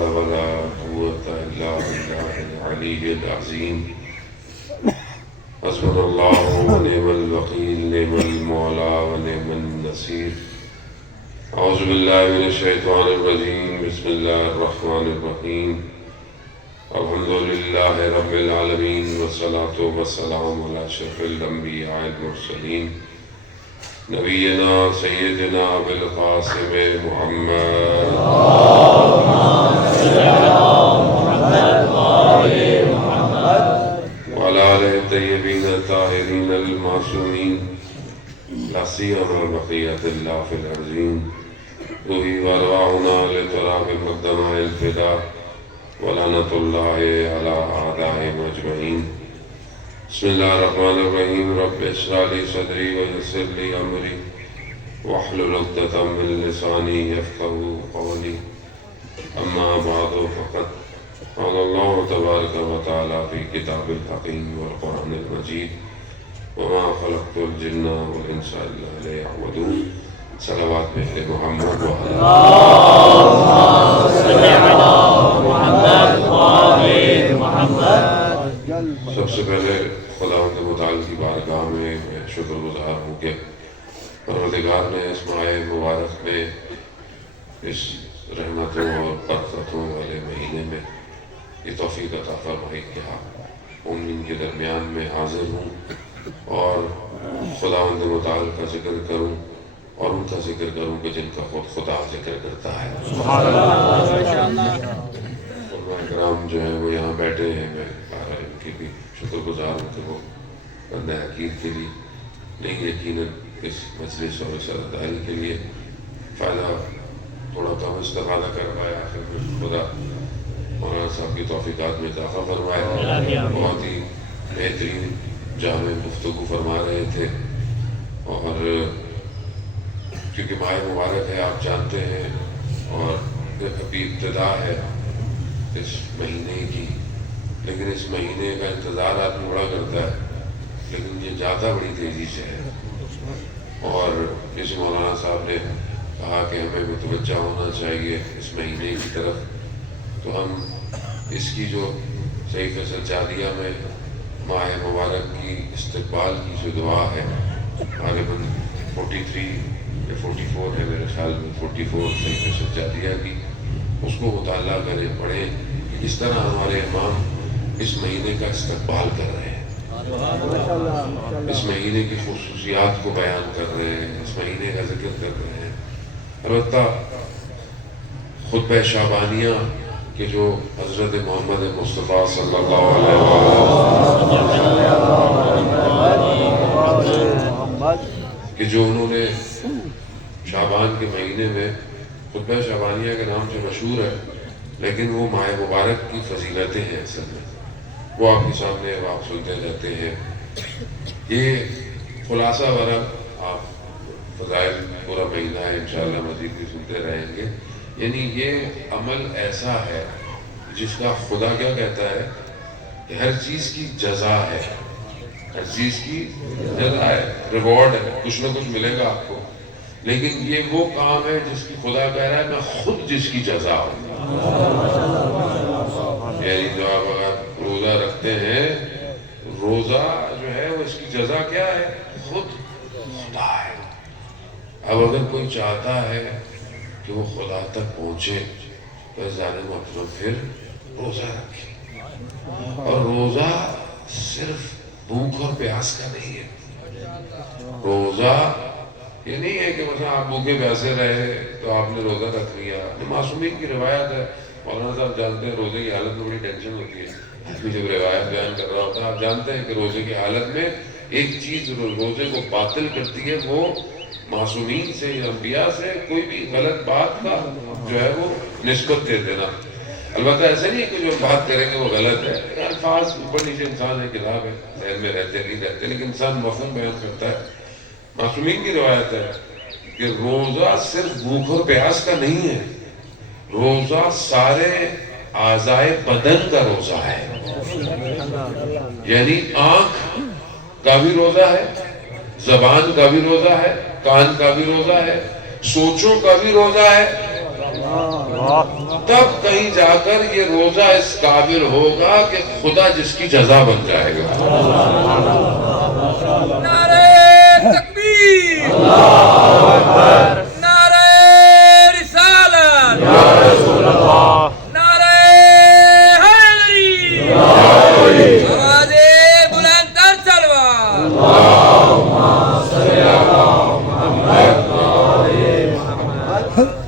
حول ولا قوة إلا بالله العلي العظيم حسبنا الله ونعم الوكيل نعم المولى ونعم النصير أعوذ بالله من الشيطان الرجيم بسم الله الرحمن الرحيم الحمد لله رب العالمين والصلاة والسلام على أشرف الأنبياء المرسلين نبينا سيدنا أبي القاسم محمد وعلى آله الطيبين الطاهرين المعصومين لا سيما بقية الله في الأرضين تهي وأرواحنا لتراب المقدمة الفداء ولعنة الله على أعدائهم أجمعين بسم الله الرحمن الرحيم رب اشرح لي صدري ويسر لي أمري واحلل عقدة من لساني يفقهوا قولي أما بعد فقد قال الله تبارك وتعالى في كتاب الحكيم والقرآن المجيد وما خلقت الجن والإنس إلا ليعبدون صلوات بحر محمد وعلى اللهم صل على محمد وآل محمد. سب سے پہلے خداوند متعال کی بارگاہ میں شکر گزار ہوں کہ پروردگار نے اس ماہ مبارک میں اس رحمتوں اور برکتوں والے مہینے میں یہ توفیق عطا فرمائی کہ مومنین کے درمیان میں حاضر ہوں اور خداوند متعال کا ذکر کروں اور ان کا ذکر کروں کہ جن کا خود خدا ذکر کرتا ہے. سبحان اللہ. علماء کرام جو ہیں وہ یہاں بیٹھے ہیں، میں ان کی بھی شکر گزار ہوں کہ وہ بندہ حقیر کے لیے نہیں، یقیناً اس مجلس اور اس عزاداری کے لیے فائدہ تھوڑا کم استفادہ کر پایا. آخر میں خدا مولانا صاحب کی توفیقات میں اضافہ فرمائے. بہت ہی بہترین جامع گفتگو فرما رہے تھے اور کیونکہ ماہ مبارک ہے آپ جانتے ہیں اور ابھی ابتدا ہے اس مہینے کی، لیکن اس مہینے کا انتظار آدمی بڑا کرتا ہے لیکن یہ جاتا بڑی تیزی سے ہے. اور جیسے مولانا صاحب نے کہا کہ ہمیں متوجہ ہونا چاہیے اس مہینے کی طرف، تو ہم اس کی جو صحیفہ سجادیہ میں ماہ مبارک کی استقبال کی جو دعا ہے غالباً 43 یا 44 ہے میرے خیال میں، 44 صحیفہ سجادیہ کی، اس کو مطالعہ کریں، پڑھیں کہ کس طرح ہمارے امام اس مہینے کا استقبال کر رہے ہیں، اس مہینے کی خصوصیات کو بیان کر رہے ہیں، اس مہینے کا ذکر کر رہے ہیں. البتہ خطبہ شعبانیہ کہ جو حضرت محمد مصطفیٰ صلی اللہ علیہ وسلم کہ جو انہوں نے شعبان کے مہینے میں خطبہ شعبانیہ کے نام سے مشہور ہے، لیکن وہ ماہ مبارک کی فضیلتیں ہیں، اصل میں وہ آپ کے سامنے آپ سنتے رہتے ہیں. یہ خلاصہ ورق آپ فضائل پورا مہینہ ہے انشاءاللہ مزید بھی سنتے رہیں گے. یعنی یہ عمل ایسا ہے جس کا خدا کیا کہتا ہے کہ ہر چیز کی جزا ہے، ہر چیز کی جزا ہے، ریوارڈ ہے، کچھ نہ کچھ ملے گا آپ کو. لیکن یہ وہ کام ہے جس کی خدا کہہ رہا ہے میں خود جس کی جزا ہوں. یعنی جو آپ اگر روزہ رکھتے ہیں، روزہ جو ہے وہ اس کی جزا کیا ہے؟ خود خدا ہے. اب اگر کوئی چاہتا ہے کہ وہ خدا تک پہنچے تو ظالم اپنا پھر روزہ رکھے. اور روزہ صرف بھوک اور پیاس کا نہیں ہے. روزہ یہ نہیں ہے کہ مثلا آپ بھوکے پیاسے رہے تو آپ نے روزہ رکھ لیا. معصومین کی روایت ہے، مولانا صاحب جانتے ہیں روزے کی حالت میں بڑی ٹینشن ہوتی ہے. آدمی جب روایت بیان کر رہا ہوتا ہے، آپ جانتے ہیں کہ روزے کی حالت میں ایک چیز روزے کو باطل کرتی ہے، وہ معصومین سے یا انبیاء سے کوئی بھی غلط بات کا جو ہے وہ نسبت دے دینا. البتہ ایسا نہیں ہے کہ جو بات کریں گے وہ غلط ہے، الفاظ اوپر نیچے انسان ہے، کتاب ہے، ذہن میں رہتے نہیں رہتے، لیکن انسان مفہوم بیان کرتا ہے. معصومین کی روایت ہے کہ روزہ صرف بھوک اور پیاس کا نہیں ہے، روزہ سارے اعضائے بدن کا روزہ ہے. یعنی آنکھ کا بھی روزہ ہے، زبان کا بھی روزہ ہے، کان کا بھی روزہ ہے، سوچوں کا بھی روزہ ہے، تب کہیں جا کر یہ روزہ اس قابل ہوگا کہ خدا جس کی جزا بن جائے گا. نعرہ تکبیر، نعرہ رسالت، نعرہ حیدری، آواز بلند تر تلوار.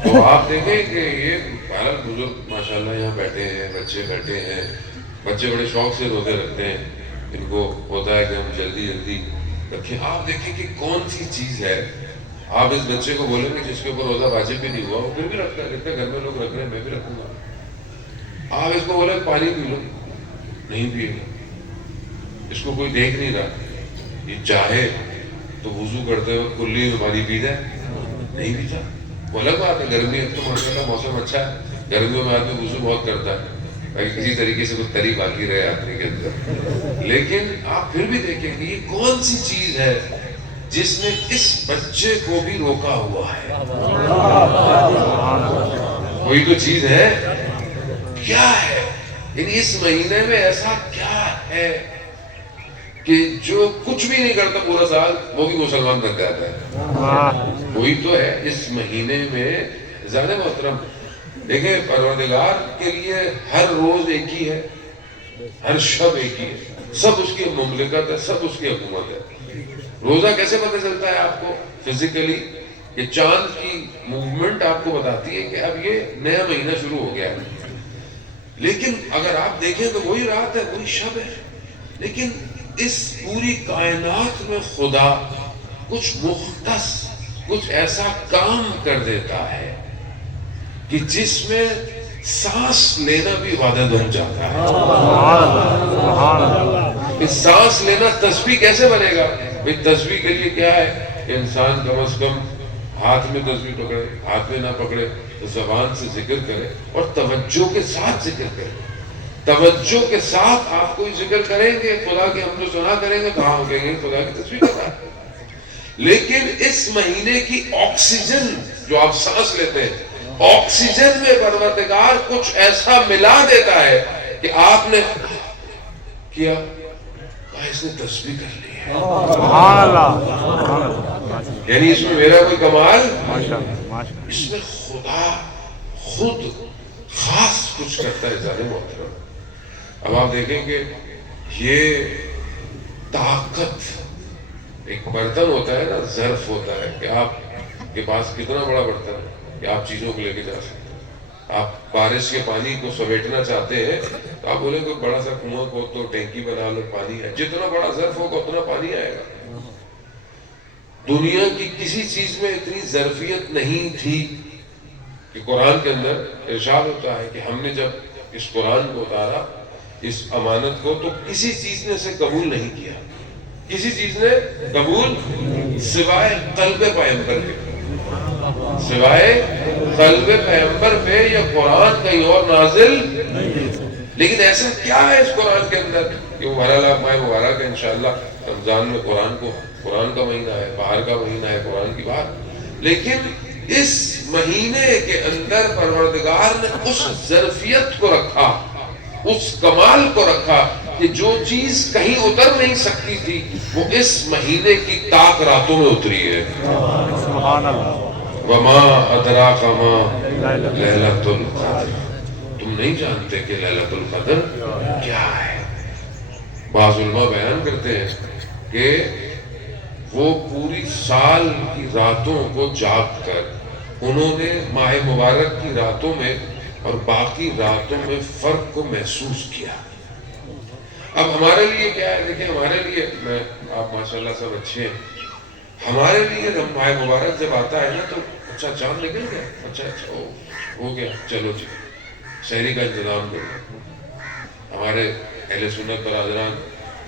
تو آپ دیکھیں کہ یہ بھارت بزرگ ماشاءاللہ یہاں بیٹھے ہیں، بچے بیٹھے ہیں، بچے بڑے شوق سے روزے رکھتے ہیں، ان کو ہوتا ہے کہ ہم جلدی جلدی رکھیں. آپ دیکھیں کہ کون سی چیز ہے، آپ اس بچے کو بولیں گے جس کے اوپر روزہ واجب بھی نہیں ہوا وہ پھر بھی رکھتا ہے، کتنے گھر میں لوگ رکھ رہے ہیں میں بھی رکھوں گا. آپ اس کو بولیں پانی پی لو، نہیں پیے گا. اس کو کوئی دیکھ نہیں رہا، یہ چاہے تو وضو کرتے ہوئے کلی میں پانی پی جائے، نہیں پیتا. وہ الگ بات ہے، گرمی ہے تو ماشاءاللہ موسم اچھا ہے، گرمیوں میں آدمی وضو بہت کرتا ہے تاکہ کسی طریقے سے کچھ تری باقی رہے آدمی کے اندر. لیکن آپ پھر بھی دیکھیں کہ یہ کون سی چیز ہے جس نے اس بچے کو بھی روکا ہوا ہے. کوئی تو چیز ہے، کیا ہے؟ یعنی اس مہینے میں ایسا کیا ہے کہ جو کچھ بھی نہیں کرتا پورا سال وہ بھی مسلمان بن جاتا ہے؟ وہی تو ہے اس مہینے میں. زیادہ محترم دیکھیں، پروردگار کے لیے ہر روز ایک ہی ہے، ہر شب ایک ہی ہے، سب اس کی مملکت ہے، سب اس کی حکومت ہے. روزہ کیسے پتہ چلتا ہے آپ کو فزیکلی؟ یہ چاند کی موومنٹ آپ کو بتاتی ہے کہ اب یہ نیا مہینہ شروع ہو گیا ہے. لیکن اگر آپ دیکھیں تو وہی رات ہے، وہی شب ہے. لیکن اس پوری کائنات میں خدا کچھ مختص، کچھ ایسا کام کر دیتا ہے کہ جس میں سانس لینا بھی عبادت بن جاتا ہے. کہ سانس لینا تسبیح کیسے بنے گا؟ بھئی تسبیح کے لیے کیا ہے کہ انسان کم از کم ہاتھ میں تسبیح پکڑے، ہاتھ میں نہ پکڑے تو زبان سے ذکر کرے اور توجہ کے ساتھ ذکر کرے. توجہ کے ساتھ آپ کوئی ذکر کریں گے، خدا کی حمد و ثنا کریں گے تو ہم کہیں گے خدا کی تسبیح کرتا ہے. لیکن اس مہینے کی آکسیجن جو آپ سانس لیتے ہیں، آکسیجن میں پروردگار کچھ ایسا ملا دیتا ہے کہ آپ نے کیا، اس نے تسبیح کر لی ہے. سبحان اللہ. یعنی اس میں میرا کوئی کمال، اس میں خدا خود خاص کچھ کرتا ہے. زیادہ محترم اب آپ دیکھیں کہ یہ طاقت، ایک برتن ہوتا ہے نا، ظرف ہوتا ہے کہ آپ کے پاس کتنا بڑا برتن ہے کہ آپ چیزوں کو لے کے جا سکتے ہیں. آپ بارش کے پانی کو سمیٹنا چاہتے ہیں تو آپ بولیں کہ بڑا سا کنواں کو تو ٹینکی بنا لو، پانی ہے. جتنا بڑا ظرف ہوگا اتنا پانی آئے گا. دنیا کی کسی چیز میں اتنی ظرفیت نہیں تھی کہ قرآن کے اندر ارشاد ہوتا ہے کہ ہم نے جب اس قرآن کو اتارا، اس امانت کو، تو کسی چیز نے اسے قبول نہیں کیا، کسی چیز نے قبول سوائے قلب پیغمبر کے. سوائے قلب پیغمبر پہ یہ قرآن کہیں اور نازل. لیکن ایسا کیا ہے اس قرآن کے اندر کہ وہ 12 لاکھ ماہ مبارک ہے. انشاءاللہ رمضان میں قرآن کا مہینہ ہے، باہر کا مہینہ ہے، قرآن کی بات. لیکن اس مہینے کے اندر پروردگار نے اس ظرفیت کو رکھا، اس کمال کو رکھا کہ جو چیز کہیں اتر نہیں سکتی تھی وہ اس مہینے کی طاق راتوں میں اتری ہے. سبحان اللہ. وما ادراک ما لیلۃ القدر. تم نہیں جانتے کہ لیلۃ القدر کیا ہے. بعض علماء بیان کرتے ہیں کہ وہ پوری سال کی راتوں کو جاگ کر انہوں نے ماہ مبارک کی راتوں میں اور باقی راتوں میں فرق کو محسوس کیا. اب ہمارے لیے کیا ہے، دیکھیں ہمارے لیے، آپ ماشاءاللہ سب اچھے ہیں، ہمارے لیے جب ماہ مبارک جب آتا ہے نا تو اچھا چاند نکل گیا، اچھا ہو گیا، چلو جی سحری کا انتظام کرو. ہمارے اہل سنت برادران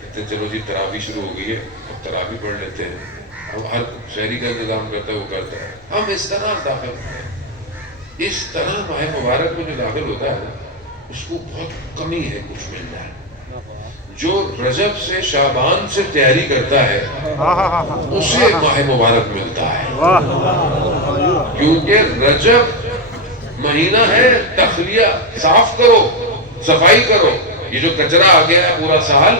کہتے ہیں چلو جی تراویح شروع ہو گئی ہے، اب تراویح پڑھ لیتے ہیں. اب ہر سحری کا انتظام کرتا ہے وہ کرتا ہے. ہم اس طرح داخل ہوتے ہیں، اس طرح ماہ مبارک میں جو داخل ہوتا ہے نا اس کو بہت کمی ہے کچھ ملنا ہے. جو رجب سے شعبان سے تیاری کرتا ہے اسے ماہ مبارک ملتا ہے، کیونکہ رجب مہینہ ہے تخلیہ، صاف کرو، صفائی کرو. یہ جو کچرا آ گیا ہے پورا سال،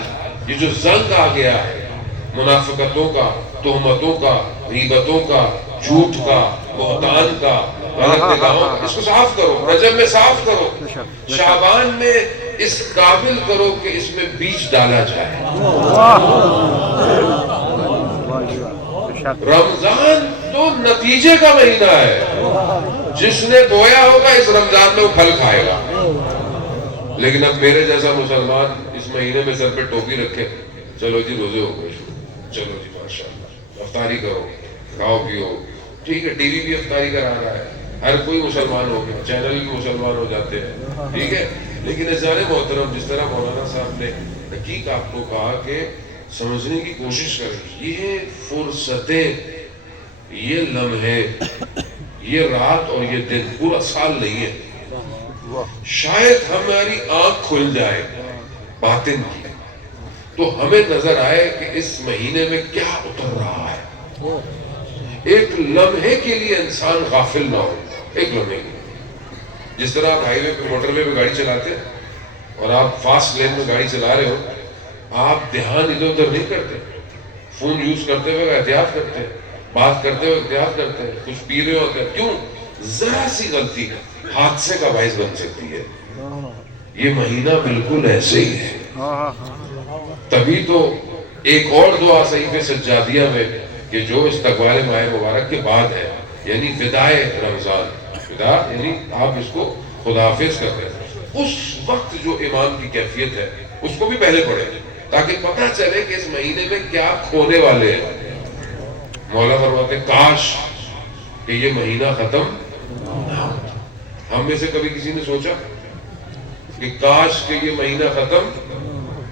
یہ جو زنگ آ گیا ہے منافقتوں کا، تہمتوں کا، غیبتوں کا، جھوٹ کا، بہتان کا، غلط نگاہوں کا، اس کو صاف کرو. رجب میں صاف کرو، شعبان میں اس قابل کرو کہ اس میں بیج ڈالا جائے. رمضان تو نتیجے کا مہینہ ہے. جس نے بویا ہوگا اس رمضان میں وہ پھل کھائے گا. لیکن اب میرے جیسا مسلمان اس مہینے میں سر پہ ٹوپی رکھے، چلو جی روزے ہو گئے، چلو جی ماشاءاللہ افطاری کرو، کھاؤ پیو، ٹھیک ہے. ٹی وی بھی افطاری کرا رہا ہے، ہر کوئی مسلمان ہو گیا، چینل بھی مسلمان ہو جاتے ہیں، ٹھیک ہے. لیکن عزیزان محترم، جس طرح مولانا صاحب نے حقیق آپ کو کہا کہ سمجھنے کی کوشش کریں، یہ فرصتیں، یہ لمحے، یہ رات اور یہ دن پورا سال نہیں ہے. شاید ہماری آنکھ کھل جائے باطن کی تو ہمیں نظر آئے کہ اس مہینے میں کیا اتر رہا ہے. ایک لمحے کے لیے انسان غافل نہ ہو. ایک لمحے کے لیے، جس طرح آپ ہائی وے پہ، موٹر وے پہ گاڑی چلاتے ہیں اور آپ فاسٹ لین میں گاڑی چلا رہے ہو، آپ دھیان ادھر ادھر نہیں کرتے، فون یوز کرتے ہوئے احتیاط کرتے ہیں، بات کرتے ہوئے احتیاط کرتے ہیں، کچھ پی رہے ہوتے ہیں. کیوں؟ ذرا سی غلطی حادثے کا باعث بن سکتی ہے. یہ مہینہ بالکل ایسے ہی ہے. تبھی تو ایک اور دعا صحیفے سجادیہ میں کہ جو استقبال ماہ مبارک کے بعد ہے، یعنی ودائے رمضان، ودا یعنی آپ اس کو خداحافظ کرتے ہیں، اس وقت جو امام کی کیفیت ہے اس کو بھی پہلے پڑھیں تاکہ پتہ چلے کہ اس مہینے میں کیا کھونے والے ہیں. مولا فرماتے کاش کہ یہ مہینہ ختم نہ ہو. ہم میں سے کبھی کسی نے سوچا کہ کاش کہ یہ مہینہ ختم؟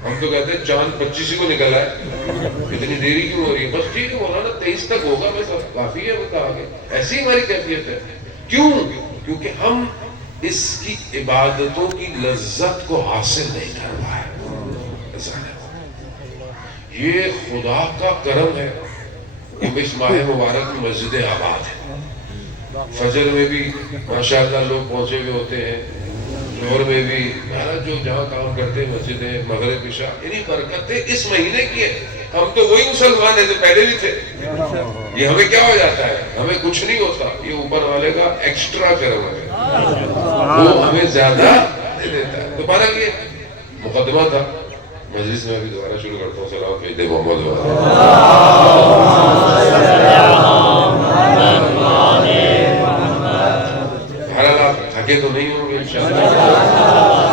ہم تو کہتے ہیں چاند 25 کو نکل آئے، اتنی دیری کیوں ہو رہی ہے؟ بس ٹھیک ہے مولانا 23 تک ہوگا، بس کافی ہے، وہ کہا گیا. ایسی ہماری کیفیت ہے. کیوں؟ کیونکہ ہم اس کی عبادتوں کی لذت کو حاصل نہیں کر پائے. یہ خدا کا کرم ہے کہ اس ماہ مبارک میں مسجد آباد ہے. فجر میں بھی ماشاءاللہ لوگ پہنچے ہوئے ہوتے ہیں، ظہر میں بھی، جو جہاں کام کرتے ہیں مسجدیں، مغرب عشاء، یعنی برکتیں اس مہینے کی ہے. ہم تو وہی مسلمان ہیں جو پہلے بھی تھے. یہ ہمیں کیا ہو جاتا ہے؟ ہمیں کچھ نہیں ہوتا، یہ اوپر والے کا ایکسٹرا کرم ہے، وہ ہمیں زیادہ دے دیتا ہے. دوبارہ یہ مقدمہ تھا، مجلس میں ابھی دوبارہ شروع کرتا ہوں. صلوات بھیج دے محمد بہرحال آپ تھکے تو نہیں ہوں گے انشاءاللہ.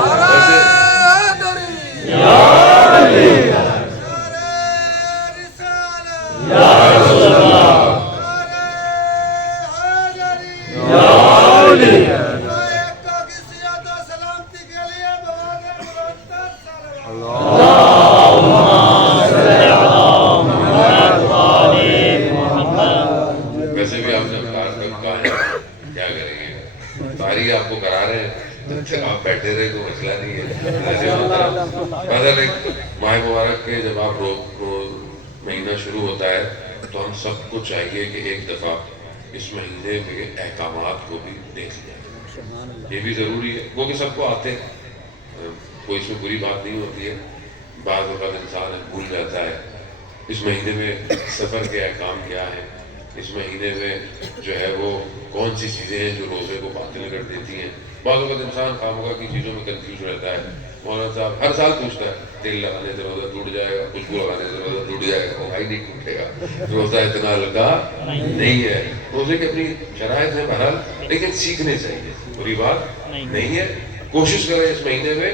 ویسے بھی آپ نے افطار تک کہا ہے، کیا کریں گے؟ افطاری آپ کو کرا رہے ہیں، جب تک آپ بیٹھے رہے کوئی مسئلہ نہیں ہے. بدل ایک ماہ مبارک کے جب آپ روز مہینہ شروع ہوتا ہے تو ہم سب کو چاہیے کہ ایک دفعہ اس مہینے میں احکامات کو بھی دیکھ لیں. یہ بھی ضروری ہے، وہ کہ سب کو آتے ہیں، کوئی اس میں بری بات نہیں ہوتی ہے. بعض اوقات انسان بھول جاتا ہے اس مہینے میں سفر کے احکام کیا ہے، اس مہینے میں جو ہے وہ کون سی چیزیں ہیں جو روزے کو باطل کر دیتی ہیں. بعض اوقات انسان خامخواہ کی چیزوں میں کنفیوز رہتا ہے. مولانا صاحب ہر سال پوچھتا ہے تیل لگانے سے روزہ ٹوٹ جائے گا، خوشبو لگانے سے روزہ ٹوٹ جائے گا. بھائی نہیں ٹوٹے گا، روزہ اتنا ہلکا نہیں ہے. روزے کی اپنی شرائط ہے بہرحال، لیکن سیکھنے چاہیے، بری بات نہیں ہے. کوشش کریں اس مہینے میں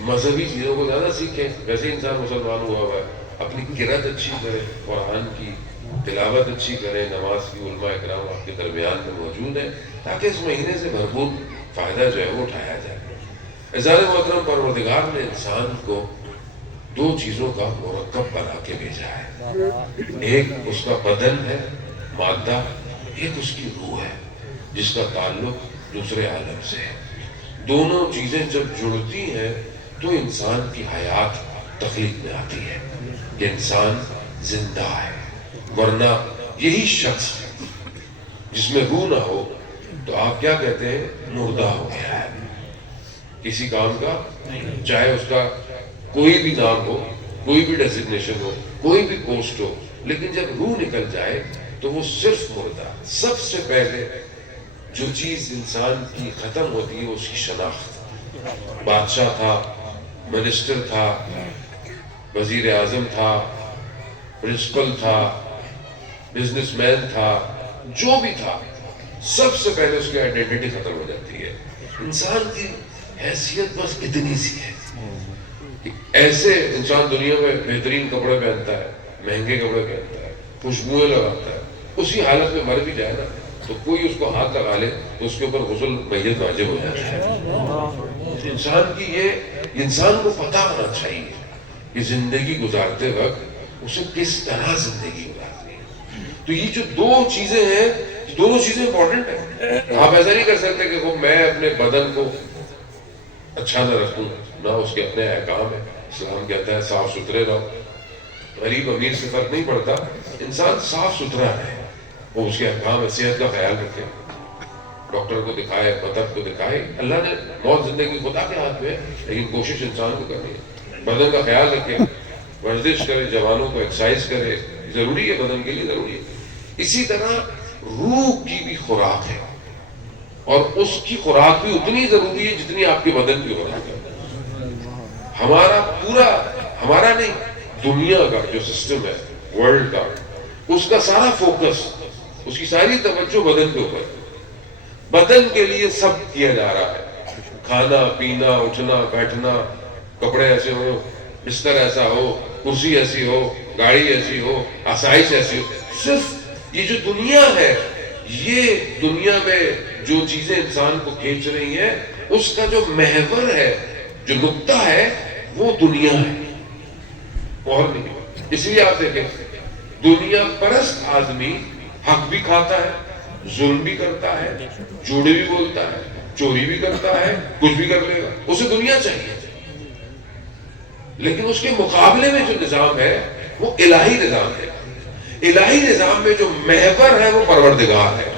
مذہبی چیزوں کو زیادہ سیکھیں. ویسے انسان مسلمان ہوا ہوا ہے، اپنی قرأت اچھی کرے، قرآن کی تلاوت اچھی کرے، نماز کی علماء اکرام آپ کے درمیان میں موجود ہیں تاکہ اس مہینے سے بھرپور فائدہ جو ہے وہ اٹھایا جائے. عزیزان محترم، پروردگار نے انسان کو دو چیزوں کا مرکب بنا کے بھیجا ہے. ایک اس کا بدن ہے، مادہ، ایک اس کی روح ہے جس کا تعلق دوسرے عالم سے ہے. دونوں چیزیں جب جڑتی ہیں تو انسان کی حیات تخلیق میں آتی ہے کہ انسان زندہ ہے. ورنہ یہی شخص جس میں روح نہ ہو تو آپ کیا کہتے ہیں؟ مردہ ہو گیا ہے، کسی کام کا، چاہے اس کا کوئی بھی نام ہو، کوئی بھی ڈیزگنیشن ہو، کوئی بھی پوسٹ ہو، لیکن جب روح نکل جائے تو وہ صرف مردہ۔ سب سے پہلے جو چیز انسان کی ختم ہوتی ہے اس کی شناخت۔ بادشاہ تھا، منسٹر تھا، وزیر اعظم تھا، پرنسپل تھا، بزنس مین تھا، جو بھی تھا، سب سے پہلے اس کی آئیڈینٹی ختم ہو جاتی ہے۔ انسان کی حیثیت بس اتنی سی ہے۔ ایسے انسان دنیا میں بہترین کپڑے پہنتا ہے، مہنگے کپڑے پہنتا ہے، خوشبوئیں لگاتا ہے، اسی حالت میں مر بھی جائے نا تو کوئی اس کو ہاتھ لگا لے تو اس کے اوپر غسل میت واجب ہو جاتا ہے۔ انسان کی یہ انسان کو پتہ ہونا چاہیے کہ زندگی گزارتے وقت اسے کس طرح زندگی گزارنی ہے۔ تو یہ جو دو چیزیں ہیں، دونوں چیزیں امپورٹنٹ ہیں۔ آپ ایسا نہیں کر سکتے کہ وہ میں اپنے بدن کو اچھا نہ رکھوں، نہ اس کے اپنے احکام ہے۔ اسلام کہتا ہے صاف ستھرے رہو، غریب امیر سے فرق نہیں پڑتا، انسان صاف ستھرا رہے، وہ اس کے احکام ہے، صحت کا خیال رکھے، ڈاکٹر کو دکھائے، مطب کو دکھائے۔ اللہ نے موت زندگی خدا کے ہاتھ میں ہے، لیکن کوشش انسان کو کرنی ہے۔ بدن کا خیال رکھے، ورزش کرے، جوانوں کو ایکسرسائز کرے، ضروری ہے، بدن کے لیے ضروری ہے۔ اسی طرح روح کی بھی خوراک ہے، اور اس کی خوراک بھی اتنی ضروری ہے جتنی آپ کے بدن کی خوراک ہے۔ ہمارا پورا، ہمارا نہیں، دنیا کا جو سسٹم ہے ورلڈ کا، اس کا سارا فوکس، اس کی ساری توجہ بدن کے اوپر ہے۔ بدن کے لیے سب کیا جا رہا ہے، کھانا پینا، اٹھنا بیٹھنا، کپڑے ایسے ہو، بستر ایسا ہو، کرسی ایسی ہو، گاڑی ایسی ہو، آسائش ایسی ہو۔ صرف یہ جو دنیا ہے، یہ دنیا میں جو چیزیں انسان کو کھینچ رہی ہیں، اس کا جو محور ہے، جو نقطہ ہے، وہ دنیا ہے اور نہیں۔ اس لیے آپ دیکھیں دنیا پرست آدمی حق بھی کھاتا ہے، ظلم بھی کرتا ہے، جھوٹ بھی بولتا ہے، چوری بھی کرتا ہے، کچھ بھی کر لے گا، اسے دنیا چاہیے۔ لیکن اس کے مقابلے میں جو نظام ہے وہ الہی نظام ہے۔ الہی نظام میں جو محور ہے وہ پروردگار ہے۔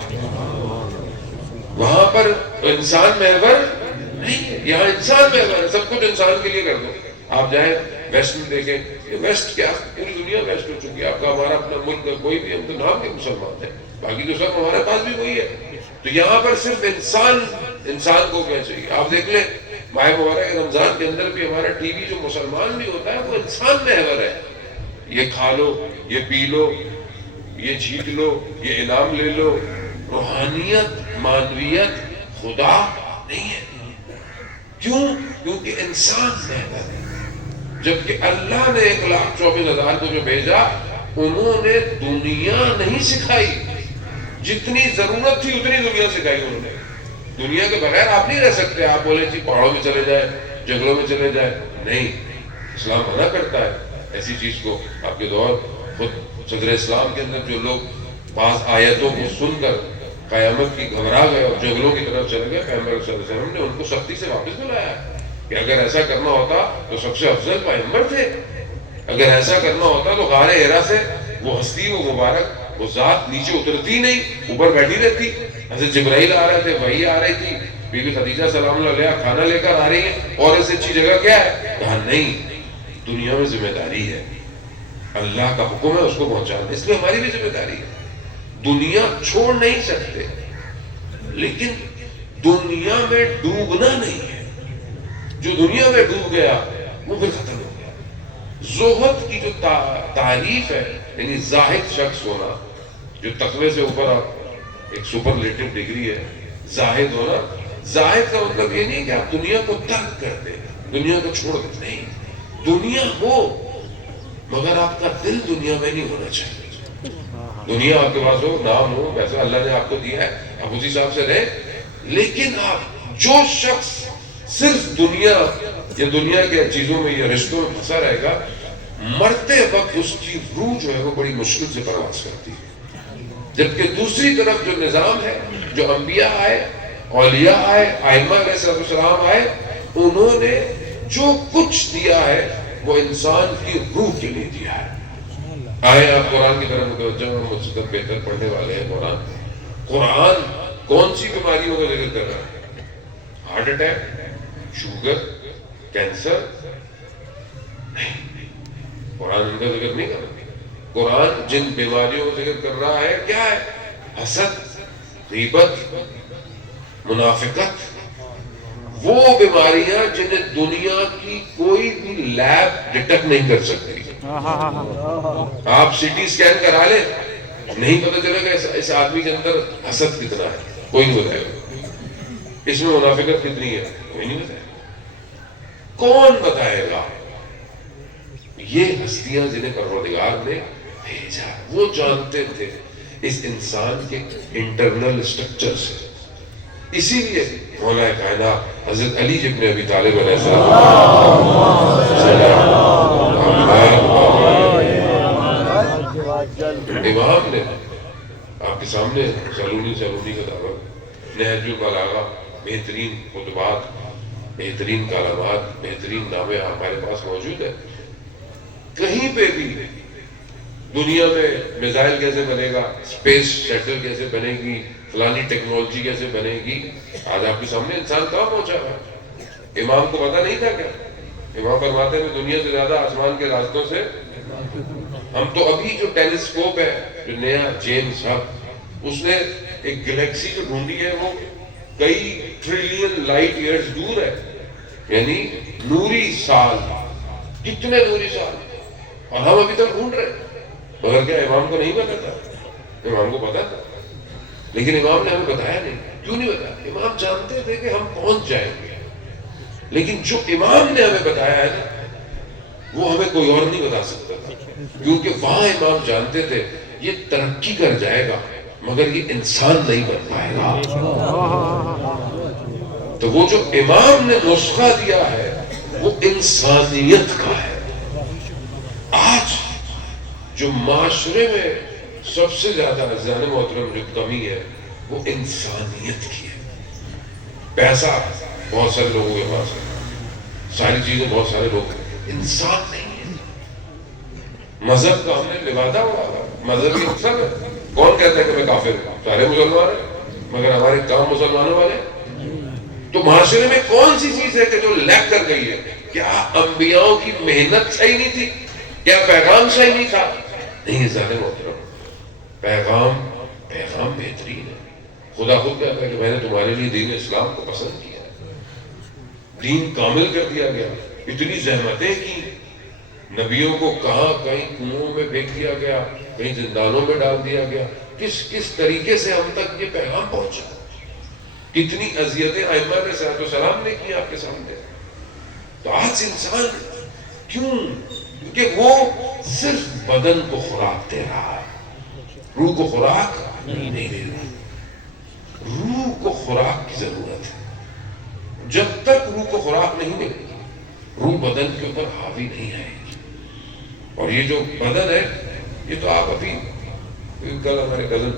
وہاں پر انسان محور نہیں ہے، یہاں انسان محور ہے۔ سب کچھ انسان کے لیے کر دو۔ آپ جائیں ویسٹ میں دیکھیں، ویسٹ کیا، پوری دنیا ویسٹ ہو چکی ہے۔ آپ کا ہمارا اپنا ملک کوئی بھی، ہم تو نام کے مسلمان ہیں، باقی تو سب ہمارے پاس بھی وہی ہے۔ تو یہاں پر صرف انسان کو کیا چاہیے؟ آپ دیکھ لیں ماہ مبارک رمضان کے اندر بھی ہمارا ٹی وی جو مسلمان بھی ہوتا ہے وہ انسان محور ہے۔ یہ کھا لو، یہ پی لو، یہ جیت لو، یہ انعام لے لو۔ روحانیت، معنویت خدا نہیں ہے۔ کیوں؟ کیونکہ انسان محور ہے۔ جبکہ اللہ نے 1,24,000 کو جو بھیجا، انہوں نے دنیا نہیں سکھائی، جتنی ضرورت تھی اتنی دنیا سکھائی انہوں نے۔ دنیا کے بغیر آپ نہیں رہ سکتے۔ آپ بولے جی پہاڑوں میں چلے جائیں، جنگلوں میں چلے جائیں، نہیں، اسلام منع کرتا ہے ایسی چیز کو۔ آپ کے دور خود صدر اسلام کے اندر جو لوگ بعض آیتوں کو سن کر قیامت کی گھبرا گئے اور جنگلوں کی طرف چلے گئے، پیغمبر صلی اللہ علیہ وسلم نے ان کو سختی سے واپس بلایا کہ اگر ایسا کرنا ہوتا تو سب سے افضل پیغمبر تھے، اگر ایسا کرنا ہوتا تو غار حرا سے وہ ہستی، وہ مبارک، وہ ذات نیچے اترتی نہیں، اوپر بیٹھی رہتی۔ حضرت جبرائیل آ رہے تھے، وحی آ رہی تھی، بی بی خدیجہ سلام اللہ علیہا کھانا لے کر آ رہی ہیں، اور اس سے اچھی جگہ کیا ہے؟ کہا نہیں، دنیا میں ذمہ داری ہے، اللہ کا حکم ہے اس کو پہنچانا، اس لیے ہماری بھی ذمہ داری ہے۔ دنیا چھوڑ نہیں سکتے، لیکن دنیا میں ڈوبنا نہیں ہے۔ جو دنیا میں ڈوب گیا وہ پھر ختم ہو گیا۔ زہد کی جو تعریف ہے، یعنی زاہد شخص ہونا، جو تقوی سے اوپر ایک سپرلیٹو ڈگری ہے، زاہد ہونا۔ زاہد کا مطلب یہ نہیں کہ آپ دنیا کو ترک کر دیں، دنیا کو چھوڑ دیں، نہیں، دنیا ہو مگر آپ کا دل دنیا میں نہیں ہونا چاہیے۔ دنیا آپ کے پاس ہو، نام ہو، ویسا اللہ نے آپ کو دیا ہے، آپ اسی حساب سے رہیں، لیکن آپ جو شخص صرف دنیا یا دنیا کے چیزوں میں یا رشتوں میں پھنسا رہے گا، مرتے وقت اس کی روح جو ہے وہ بڑی مشکل سے پرواز کرتی ہے۔ جبکہ دوسری طرف جو نظام ہے، جو انبیاء آئے، اولیاء آئے، ائمہ علیہ السلام آئے، انہوں نے جو کچھ دیا ہے وہ انسان کی روح کے لیے دیا ہے۔ آئے آپ قرآن کی طرف متوجہ ہوں، مجھ سے بہتر پڑھنے والے ہیں قرآن کون سی بیماریوں کا ذکر کر رہا ہے؟ Heart attack, sugar, cancer? نہیں، قرآن ان کا ذکر نہیں کر رہا۔ قرآن جن بیماریوں کا ذکر کر رہا ہے کیا ہے؟ حسد، غیبت، منافقت، وہ بیماریاں جنہیں دنیا کی کوئی بھی لیب ڈیٹیکٹ نہیں کر سکتی۔ آپ سی ٹی اسکین کرا لیں، نہیں پتہ چلے گا اس آدمی کے اندر حسد کتنا ہے، کوئی نہیں بتائے گا۔ اس میں منافقت کتنی ہے، کوئی نہیں بتائے گا۔ کون بتائے گا؟ یہ ہستیاں جنہیں پروردگار نے بھیجا، وہ جانتے تھے اس انسان کے انٹرنل اسٹرکچر سے۔ اسی لیے مولا کائنات حضرت علی ابن ابی طالب علیہ السلام امام نے آپ کے سامنے سلونی کا دعوت، نہج البلاغہ، بہترین خطبات، بہترین کلمات، بہترین نامے ہمارے پاس موجود ہے۔ کہیں پہ بھی دنیا میں میزائل کیسے بنے گا، اسپیس شٹل کیسے بنے گی، فلانی ٹیکنالوجی کیسے بنے گی، آج آپ کے سامنے انسان کہاں پہنچا ہے؟ امام کو پتہ نہیں تھا کیا؟ امام فرماتے ہیں دنیا سے زیادہ آسمان کے راستوں سے ہم تو ابھی جو ٹیلیسکوپ ہے، جو نیا جیمز ہب، اس نے ایک گلیکسی جو ڈھونڈی ہے وہ کئی ٹریلین لائٹ ایئرز دور ہے، یعنی نوری سال، کتنے نوری سال، اور ہم ابھی تک ڈھونڈ رہے ہیں۔ مگر کیا امام کو نہیں پتا تھا؟ امام کو پتا تھا، لیکن امام نے ہمیں بتایا نہیں۔ کیوں نہیں بتایا؟ امام جانتے تھے کہ ہم پہنچ جائیں گے، لیکن جو امام نے ہمیں بتایا ہے نا، وہ ہمیں کوئی اور نہیں بتا سکتا تھا، کیونکہ وہاں امام جانتے تھے یہ ترقی کر جائے گا مگر یہ انسان نہیں بن پائے گا۔ تو وہ جو امام نے نسخہ دیا ہے وہ انسانیت کا ہے۔ آج جو معاشرے میں سب سے زیادہ عزیزان محترم جو کمی ہے وہ انسانیت کی ہے۔ پیسہ بہت سارے لوگوں کے پاس ہے، ساری چیزیں بہت سارے لوگ ہیں، انسان نہیں ہے۔ مذہب کا ہم نے لبادہ ہوا، مذہبی مقصد ہے۔ کون کہتا ہے کہ میں کافر ہوں؟ سارے مسلمان ہیں، مگر ہمارے کام مسلمانوں والے۔ تو معاشرے میں کون سی چیز ہے کہ جو لیک کر گئی ہے؟ کیا انبیاءوں کی محنت صحیح نہیں تھی؟ کیا پیغام صحیح نہیں تھا؟ نہیں، زیادہ محترم، پیغام بہترین ہے۔ خدا خود کہتا ہے کہ میں نے تمہارے لیے دین اسلام کو پسند کیا ہے، دین کامل کر دیا گیا، اتنی زحمتیں کی، نبیوں کو کہاں کہیں کنووں میں پھینک دیا گیا، کہیں زندانوں میں ڈال دیا گیا، کس طریقے سے ہم تک یہ پیغام پہنچا، کتنی اذیتیں ائمہ نے صلوات و سلام نے کی آپ کے سامنے۔ تو آج انسان کیوں؟ کیونکہ وہ صرف بدن کو خوراک دے رہا ہے، روح کو خوراک نہیں دے رہا۔ روح کو خوراک کی ضرورت ہے۔ جب تک روح کو خوراک نہیں ملے گی، روح بدن کے اوپر حاوی نہیں آئے گی۔ اور یہ جو بدن ہے، یہ تو آپ ابھی کل ہمارے کزن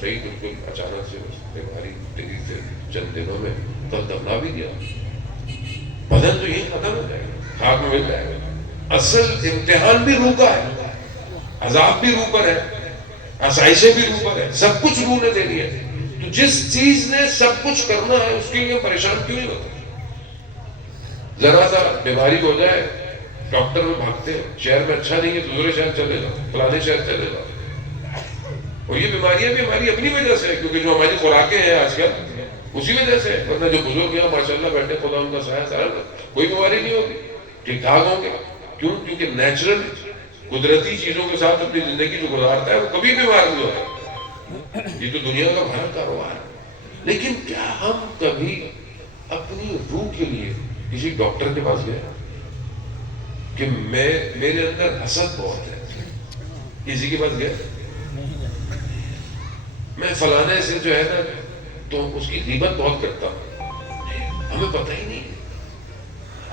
صحیح بالکل اچانک سے بیماری تیزی سے چند دنوں میں کل دفنا بھی دیا۔ بدن تو یہی ختم ہو جائے گا، خاک میں مل جائے گا۔ اصل امتحان بھی روح کا ہے، عذاب بھی روح پر ہے، آسائشیں بھی روح پر ہے، سب کچھ روح نے دینی ہے۔ تو جس چیز نے سب کچھ کرنا ہے اس کے لیے پریشان کیوں نہیں ہوتا؟ ذرا سا بیماری ہو جائے ڈاکٹر میں بھاگتے ہیں، شہر میں اچھا نہیں ہے دوسرے شہر چلے جاؤ، فلانے شہر چلے جاؤ۔ اور یہ بیماریاں بھی ہماری اپنی وجہ سے، کیونکہ جو ہماری خوراکیں ہیں آج کل اسی وجہ سے، ورنہ جو بزرگ ہیں ماشاءاللہ بیٹھے، خدا ان کا سایہ سارا، کوئی بیماری نہیں ہوگی، ٹھیک ٹھاک ہوں گے۔ کیوں؟ کیونکہ نیچرل قدرتی چیزوں کے ساتھ اپنی زندگی جو گزارتا ہے وہ کبھی بیمار نہیں ہوتا۔ یہ تو دنیا کا بھرا کاروبار ہے۔ لیکن کیا ہم کبھی اپنی روح کے لیے کسی ڈاکٹر کے پاس گئے کہ میرے اندر حسد بہت ہے، کسی کے پاس گئے میں فلانے سے جو ہے نا تو اس کی غیبت بہت کرتا ہوں؟ ہمیں پتہ ہی نہیں،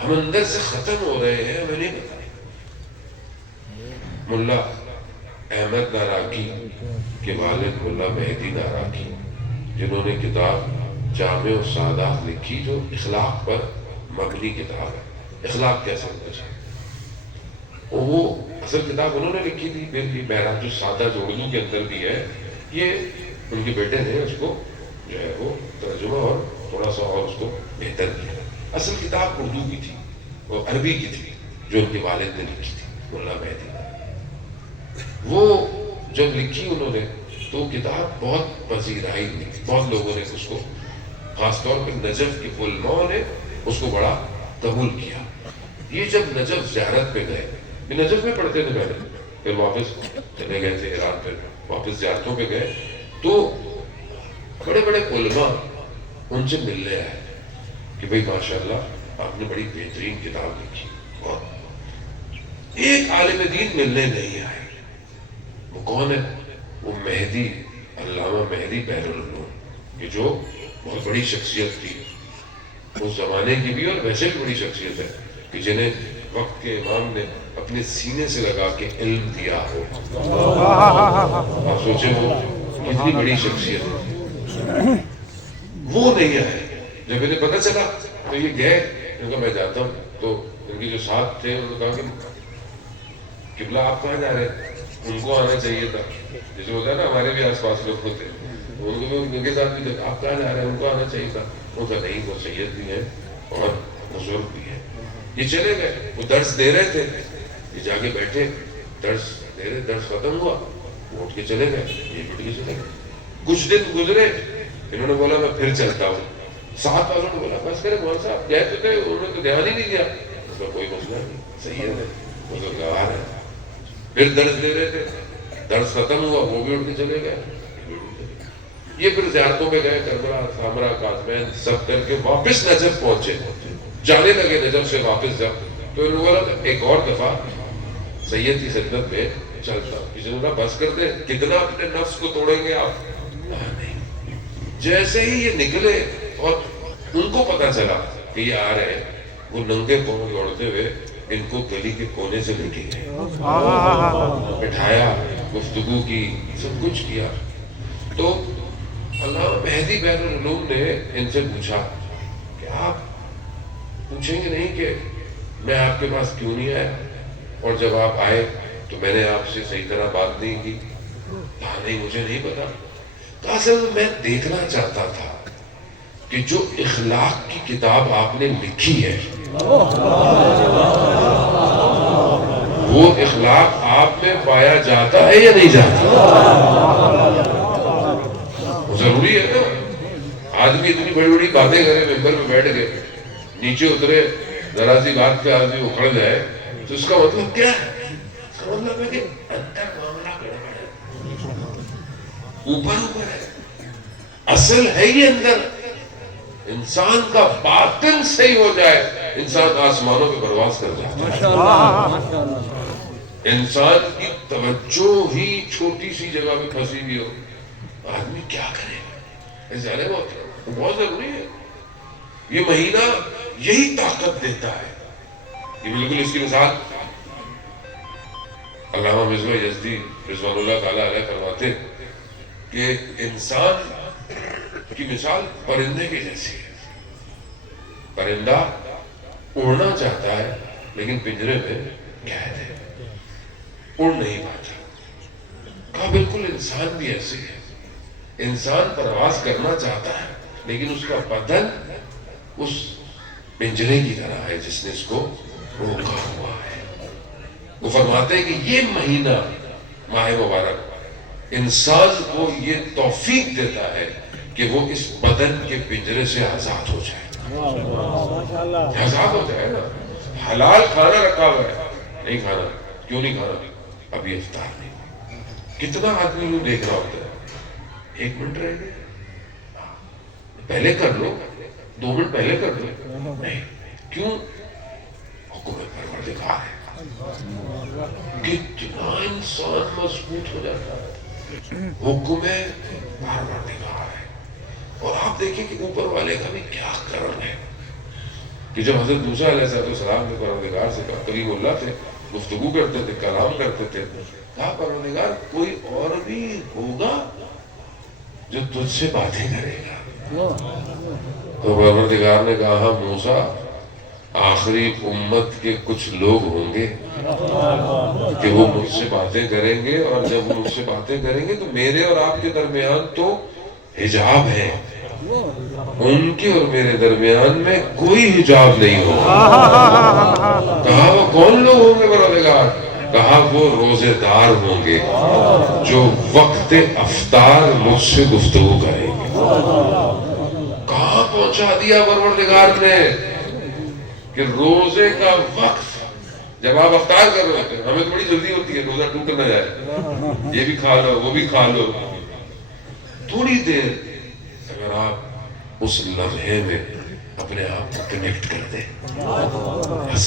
ہم اندر سے ختم ہو رہے ہیں، ہمیں نہیں پتا۔ ملا احمد ناراکی کے والد ملا مہدی ناراکی، جنہوں نے کتاب جامع السعادات لکھی جو اخلاق پر مبنی کتاب ہے، اخلاق کیسے ہونا چاہیے، وہ اصل کتاب انہوں نے لکھی تھی، پھر یہ معراج السعادہ جو اردو کے اندر بھی ہے، یہ ان کے بیٹے نے اس کو جو ہے وہ ترجمہ اور تھوڑا سا اور اس کو بہتر کیا. اصل کتاب اردو کی تھی اور عربی کی تھی جو ان کے والد نے لکھی تھی مولانا مہدی. وہ جب لکھی انہوں نے تو کتاب بہت پذیرائی ہوئی, بہت لوگوں نے اس کو, خاص طور پہ نجف کے علماء نے اس کو بڑا قبول کیا. یہ جب نجف زیارت پہ گئے, یہ نجف میں پڑھتے تھے پہلے, پھر واپس چلے گئے تھے ایران, پھر واپس زیارتوں پہ گئے تو بڑے بڑے علماء ان سے ملنے آئے کہ بھئی ماشاءاللہ آپ نے بڑی بہترین کتاب لکھی. اور ایک عالم دین ملنے نہیں آئے. وہ کون ہے؟ وہ مہدی, علامہ مہدی بحر العلوم, کہ جو بہت بڑی شخصیت تھی اس زمانے کی بھی اور ویسے بھی بڑی شخصیت ہے, کہ جنہیں وقت کے امام نے اپنے سینے سے لگا کے علم دیا ہو. آپ سوچیں وہ کتنی بڑی شخصیت ہے. وہ نہیں آئے. جب انہیں پتہ چلا تو یہ گئے, ان کا میں جاتا ہوں, تو ان کے جو ساتھ تھے انہوں نے کہا کہ قبلہ آپ کہاں جا رہے ہیں؟ ان کو آنا چاہیے تھا, جیسے ہوتا ہے نا ہمارے بھی آس پاس لوگ ہوتے ہیں, ان کے ساتھ بھی آپ کہاں جا رہے ہیں, ان کو آنا چاہیے تھا. وہ کہا نہیں, وہ سید بھی ہیں اور بزرگ بھی ہیں. یہ چلے گئے, وہ درس دے رہے تھے, یہ جا کے بیٹھے درس دے رہے, درس ختم ہوا, وہ اٹھ کے چلے گئے, یہ اٹھ کے چلے گئے. کچھ دن گزرے, انہوں نے بولا میں پھر چلتا ہوں. ساتھ والوں نے بولا بس کرے مولانا صاحب کہہ تو تھے, انہوں نے تو دھیان ہی نہیں دیا. اس کا کوئی مسئلہ نہیں, صحیح ہے, وہ تو گواہ ہے. پھر درس دے رہے تھے, درس ختم ہوا, وہ بھی اٹھ کے چلے گئے. یہ پھر زیارتوں پہ گئے, کربلا, سامرا, قاسمین سب کر کے واپس نجف پہنچے. جانے لگے نجف سے واپس جب, تو انہوں نے بولا ایک اور دفعہ سید کی خدمت میں چلتا ہوں. کسی نے بس کر دے, کتنا اپنے نفس کو توڑیں گے آپ. جیسے ہی یہ نکلے اور ان کو پتا چلا کہ یہ آ رہے ہیں, وہ ننگے پاؤں دوڑتے ہوئے ان کو گلی کے کونے سے لے کے گئے, بٹھایا, گفتگو کی, سب کچھ کیا. تو علامہ مہدی بحر العلوم نے ان سے پوچھا کہ آپ پوچھیں گے نہیں کہ میں آپ کے پاس کیوں نہیں آیا, اور جب آپ آئے تو میں نے آپ سے صحیح طرح بات نہیں کی. کہا نہیں, مجھے نہیں پتا. کہا اصل میں دیکھنا چاہتا تھا کہ جو اخلاق کی کتاب آپ نے لکھی ہے وہ اخلاق آپ میں پایا جاتا ہے یا نہیں جاتا. ضروری ہے نا, آدمی اتنی بڑی بڑی باتیں کرے, ممبر میں بیٹھ گئے, نیچے اترے, ذرا سی بات پہ آدمی اکھڑ جائے تو اس کا مطلب کیا ہے؟ اس کا مطلب ہے کہ اندر معاملہ گڑبڑ ہے, اوپر ہے, اصل ہے یہ اندر. انسان کا باطن صحیح ہو جائے, انسان آسمانوں پہ پرواز کر جاتا ہے. انسان کی توجہ ہی چھوٹی سی جگہ پہ پھنسی ہوئی ہو, آدمی کیا کرے گا. بہت ضروری ہے. یہ مہینہ یہی طاقت دیتا ہے. یہ بالکل اس کی مثال علامہ مصباح یزدی رضوان اللہ تعالیٰ علیہ فرماتے کہ انسان کی مثال پرندے کی جیسی ہے. پرندہ اڑنا چاہتا ہے لیکن پنجرے میں قید ہے, اڑ نہیں پاتا. کہا بالکل انسان بھی ایسے ہے. انسان پرواز کرنا چاہتا ہے لیکن اس کا بدن اس پنجرے کی طرح ہے جس نے اس کو روکا ہوا ہے. وہ فرماتے ہیں کہ یہ مہینہ ماہ مبارک انسان کو یہ توفیق دیتا ہے کہ وہ اس بدن کے پنجرے سے آزاد ہو جائے. آزاد ہو جائے نا. حلال کھانا رکھا ہوا ہے, نہیں کھانا. کیوں نہیں کھانا؟ ابھی افطار نہیں. کتنا آدمی یوں دیکھ رہا ہوتا ہے, 1 منٹ رہ گئے, پہلے کر لو, 2 منٹ پہلے کر لو. نہیں, کیوں؟ حکم پروردگار ہے. کتنا انسان مضبوط ہو جاتا ہے. حکم پروردگار ہے. اور آپ دیکھیں کہ اوپر والے کا بھی کیا کرم ہے کہ جب حضرت موسیٰ علیہ السلام نے پروردگار سے کہا, کلیم اللہ تھے, گفتگو کرتے تھے, کلام کرتے تھے, کہا پروردگار کوئی اور بھی ہوگا جو تجھ سے باتیں کرے گا؟ تو پروردگار نے کہا ہاں موسیٰ, آخری امت کے کچھ لوگ ہوں گے کہ وہ مجھ سے باتیں کریں گے, اور جب وہ مجھ سے باتیں کریں گے تو میرے اور آپ کے درمیان تو حجاب ہے, ان کے اور میرے درمیان میں کوئی حجاب نہیں ہوگا. کہا وہ کون لوگ ہوں گے پروردگار؟ کہا وہ روزے دار ہوں گے جو وقت افطار مجھ سے گفتگو کریں گے. کہاں پہنچا دیا پروردگار نے کہ روزے کا وقت جب آپ افطار کر رہے ہوتے ہیں، ہمیں تو بڑی جلدی ہوتی ہے روزہ ٹوٹ نہ جائے، یہ بھی کھا لو وہ بھی کھا لو. تھوڑی دیر اگر آپ اس لمحے میں اپنے آپ کو کنیکٹ کر دیں، بس